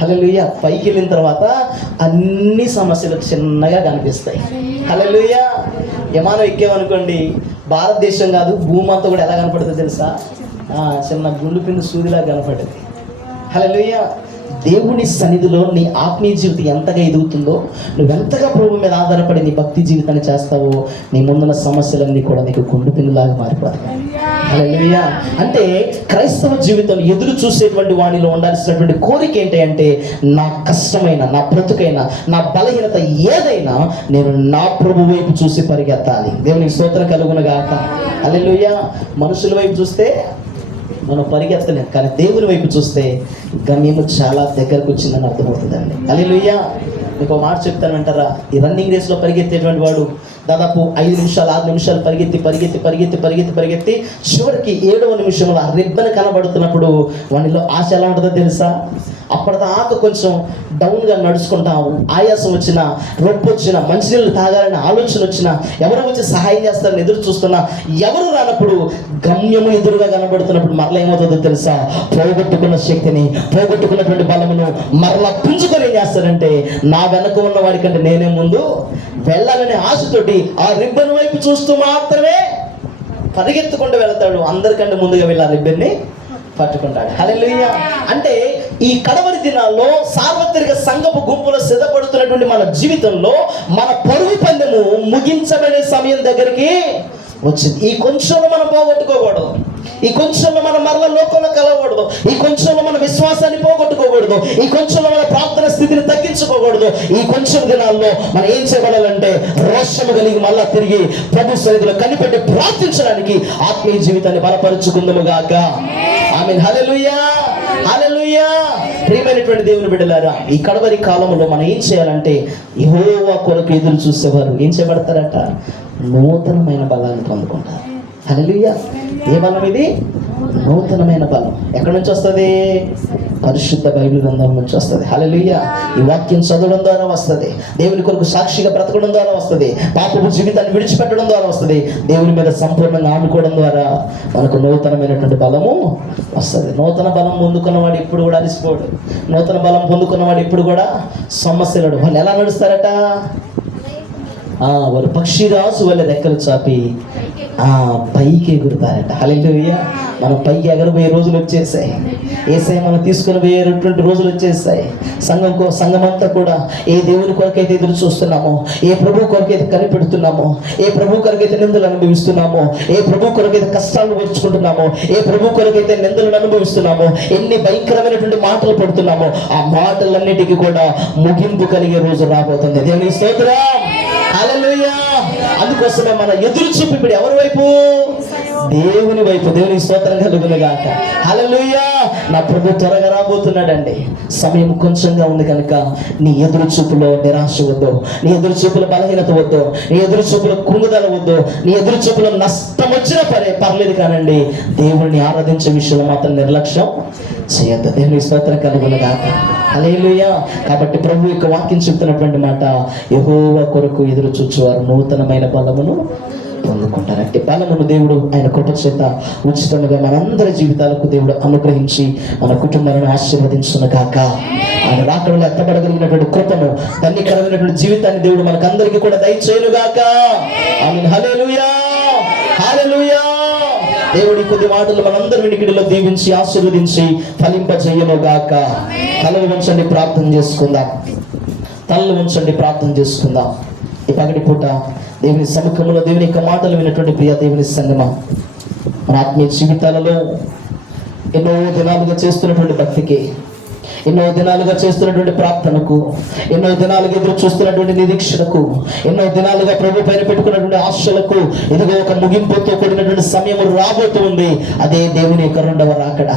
హల్లెలూయా. పైకి వెళ్ళిన తర్వాత అన్ని సమస్యలు చిన్నగా కనిపిస్తాయి. హల్లెలూయా. విమానం ఎక్కామనుకోండి, భారతదేశం కాదు భూమి అంతా కూడా ఎలా కనపడుతుంది తెలుసా? చిన్న గుండు పిండి సూదిలా కనపడుతుంది. హల్లెలూయా. దేవుని సన్నిధిలో నీ ఆత్మీయ జీవితం ఎంతగా ఎదుగుతుందో, నువ్వెంతగా ప్రభు మీద ఆధారపడి నీ భక్తి జీవితాన్ని చేస్తావో, నీ ముందున్న సమస్యలన్నీ కూడా నీకు గుండు పిండిలాగా మారిపోతాయి. హల్లెలూయా. అంటే క్రైస్తవ జీవితంలో ఎదురు చూసేటువంటి వాడిలో ఉండాల్సినటువంటి కోరిక ఏంటి అంటే, నా కష్టమైన, నా బ్రతుకైనా, నా బలహీనత ఏదైనా నేను నా ప్రభు వైపు చూసి పరిగెత్తాలి. దేవునికి స్తోత్రం కలుగునుగాక. హల్లెలూయా. మనుషుల వైపు చూస్తే మనం పరిగెత్తలేం, కానీ దేవుని వైపు చూస్తే గమ్యము చాలా దగ్గరకు వచ్చిందని అర్థమవుతుందండి. హల్లెలూయా. మీకు ఒక మాట చెప్తానంటారా? ఈ రన్నింగ్ రేస్లో పరిగెత్తేటువంటి వాడు దాదాపు 5 నిమిషాలు 6 నిమిషాలు పరిగెత్తి చివరికి 7వ నిమిషంలో ఆ రిబ్బన్ కనబడుతున్నప్పుడు వానిలో ఆశ ఎలా ఉంటుందో తెలుసా? అప్పటిదాకా కొంచెం డౌన్గా నడుచుకుంటాము, ఆయాసం వచ్చినా, రొప్పి వచ్చినా, మంచినీళ్ళు తాగాలని ఆలోచన వచ్చినా, ఎవరో వచ్చి సహాయం చేస్తారని ఎదురు చూస్తున్నా, ఎవరు రానప్పుడు గమ్యము ఎదురుగా కనబడుతున్నప్పుడు మరలా ఏమవుతుందో తెలుసా? పోగొట్టుకున్న శక్తిని, పోగొట్టుకున్నటువంటి బలమును మరలా పుంజుకొని ఏం చేస్తారంటే, నా వెనక ఉన్న వాడి కంటే నేనే ముందు వెళ్ళాలనే ఆశతోటి ఆ రిబ్బన్ వైపు చూస్తూ మాత్రమే పరిగెత్తుకుంటూ వెళ్తాడు. అందరికంటే ముందుగా వెళ్ళి ఆ రిబ్బన్ని పట్టుకుంటాడు. హల్లెలూయా. అంటే ఈ కడవరి దినాల్లో సార్వత్రిక సంఘపు గుంపులో సిద్ధపడుతున్నటువంటి మన జీవితంలో మన పరుగు పందెము ముగించబడే సమయం దగ్గరికి వచ్చింది. ఈ కొంచెంలో మనం పోగొట్టుకోకూడదు, ఈ కొంచెంలో మనం మరల లోకంలో కలవకూడదు, ఈ కొంచెంలో మన విశ్వాసాన్ని పోగొట్టుకోకూడదు, ఈ కొంచెంలో మన ప్రార్థన స్థితిని తగ్గించుకోకూడదు. ఈ కొంచెం దినాల్లో మనం ఏం చేయబడాలంటే రోషము కలిగి మళ్ళా తిరిగి ప్రభు సన్నిధిలో కనిపెట్టి ప్రార్థించడానికి ఆత్మీయ జీవితాన్ని బలపరుచుకుందాము గాక. ఆమేన్. హల్లెలూయా. హల్లెలూయా. ప్రియమైనటువంటి దేవుని బిడ్డలారా, ఈ కడవరి కాలంలో మనం ఏం చేయాలంటే, యెహోవా కొరకు ఎదురు చూసేవారు ఏం చేయబడతారట? నూతనమైన బలాన్ని పొందుకుంటారు. హల్లెలూయా. ఏ బలం ఇది? నూతనమైన బలం. ఎక్కడి నుంచి వస్తుంది? పరిశుద్ధ బైబిల్ గ్రంథం నుంచి వస్తుంది. హల్లెలూయా. ఈ వాక్యం చదవడం ద్వారా వస్తుంది, దేవుని కొరకు సాక్షిగా బ్రతకడం ద్వారా వస్తుంది, పాపపు జీవితాన్ని విడిచిపెట్టడం ద్వారా వస్తుంది, దేవుని మీద సంపూర్ణంగా ఆనుకోవడం ద్వారా మనకు నూతనమైనటువంటి బలము వస్తుంది. నూతన బలం పొందుకున్నవాడు ఇప్పుడు కూడా అలసిపోడు, నూతన బలం పొందుకున్నవాడు ఇప్పుడు కూడా సొమ్మసిల్లడు. వాళ్ళు ఎలా నడుస్తారట? వారు పక్షిరాజు వల్ల రెక్కలు చాపి పైకి ఎగురుతారట. హల్లెలూయా. మనం పైకి ఎగరబోయే రోజులు వచ్చేసాయి. యేసయ్య మనం తీసుకుని పోయేటువంటి రోజులు వచ్చేసాయి. సంఘమంతా కూడా ఏ దేవుని కొరకైతే ఎదురు చూస్తున్నామో, ఏ ప్రభు కొరకైతే కనిపెడుతున్నామో, ఏ ప్రభు కొరకైతే నిందలు అనుభవిస్తున్నామో, ఏ ప్రభు కొరకైతే కష్టాలు వచ్చుకుంటున్నామో, ఏ ప్రభు కొరకైతే నిందలను అనుభవిస్తున్నామో, ఎన్ని భయంకరమైనటువంటి మాటలు పడుతున్నామో, ఆ మాటలన్నిటికీ కూడా ముగింపు కలిగే రోజు రాబోతుంది. దేవుని స్తోత్రం. హల్లెలూయా. అందుకోసమే మన ఎదురు చూపు ఇప్పుడు ఎవరి వైపు? దేవుని వైపు. దేవునికి స్తోత్రం కలుగును గాక. హల్లెలూయా. నా ప్రభు త్వరగా రాబోతున్నాడండి. సమయం కొంచెంగా ఉంది కనుక నీ ఎదురు చూపులో నిరాశ వద్దు, నీ ఎదురు చూపులో బలహీనత వద్దు, నీ ఎదురు చూపులో కుంగుదల వద్దు, నీ ఎదురు చూపులో నష్టం వచ్చినా పర్లేదు కానండి, దేవుడిని ఆరాధించే విషయంలో మాత్రం నిర్లక్ష్యం చేయొద్దు. దేవునికి స్తోత్రం కలుగును గాక. హల్లెలూయా. కాబట్టి ప్రభు యొక్క వాక్యం చెప్తున్నటువంటి మాట, యెహోవా కొరకు ఎదురు చూచువారు నూతనమైన బలమును పొందుకుంటారంటే బలమును దేవుడు ఆయన కృప చేత ఉచితంగా మనందరి జీవితాలకు దేవుడు అనుగ్రహించి మన కుటుంబాలను ఆశీర్వదించును గాక. ఆయన రాకడలో ఎత్తబడగలిగినటువంటి కృపను, ధన్యకరమైనటువంటి జీవితాన్ని దేవుడు మనకందరికీ కూడా దయచేయును గాక. ఆమేన్. హల్లెలూయా. హల్లెలూయా. దేవుడి కొద్ది మాటలు మనందరి వినికిడిలో దీవించి ఆశీర్వదించి ఫలింపజేయును గాక. తలలు వంచండి, ప్రార్థన చేసుకుందాం. తలలు వంచండి, ప్రార్థన చేసుకుందాం. ఈ పగటి పూట దేవుని సముఖంలో దేవుని యొక్క మాటలు విన్నటువంటి ప్రియ దేవుని సంగమా, మన ఆత్మీయ జీవితాలలో ఎన్నో దినాలుగా చేస్తున్నటువంటి భక్తికి, ఎన్నో దినాలుగా చేస్తున్నటువంటి ప్రార్థనకు, ఎన్నో దినాలుగా ఎదురు చూస్తున్నటువంటి నిరీక్షణకు, ఎన్నో దినాలుగా ప్రభు పైన పెట్టుకున్నటువంటి ఆశలకు ఇదిగో ఒక ముగింపుతో కూడినటువంటి సమయం రాబోతూ ఉంది. అదే దేవుని యొక్క రెండవ రాకడ.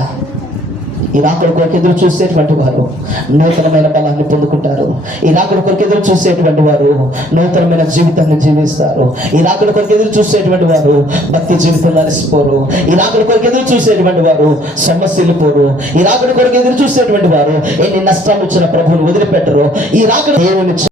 ఈ రాకడ కొరకు ఎదురు చూసేటువంటి వారు నూతనమైన బలాన్ని పొందుకుంటారు. ఈ రాకడ కొరకు ఎదురు చూసేటువంటి వారు నూతనమైన జీవితాన్ని జీవిస్తారు. ఈ రాకడ కొరకు ఎదురు చూసేటువంటి వారు భక్తి జీవితంలో అలసిపోరు. ఈ రాకడ కొరకు ఎదురు చూసేటువంటి వారు సమస్యలు పోరు. ఈ రాకడ కొరకు ఎదురు చూసేటువంటి వారు ఎన్ని నష్టాలు వచ్చిన ప్రభువుని వదిలిపెట్టరు. ఈ రాకడ దేవుని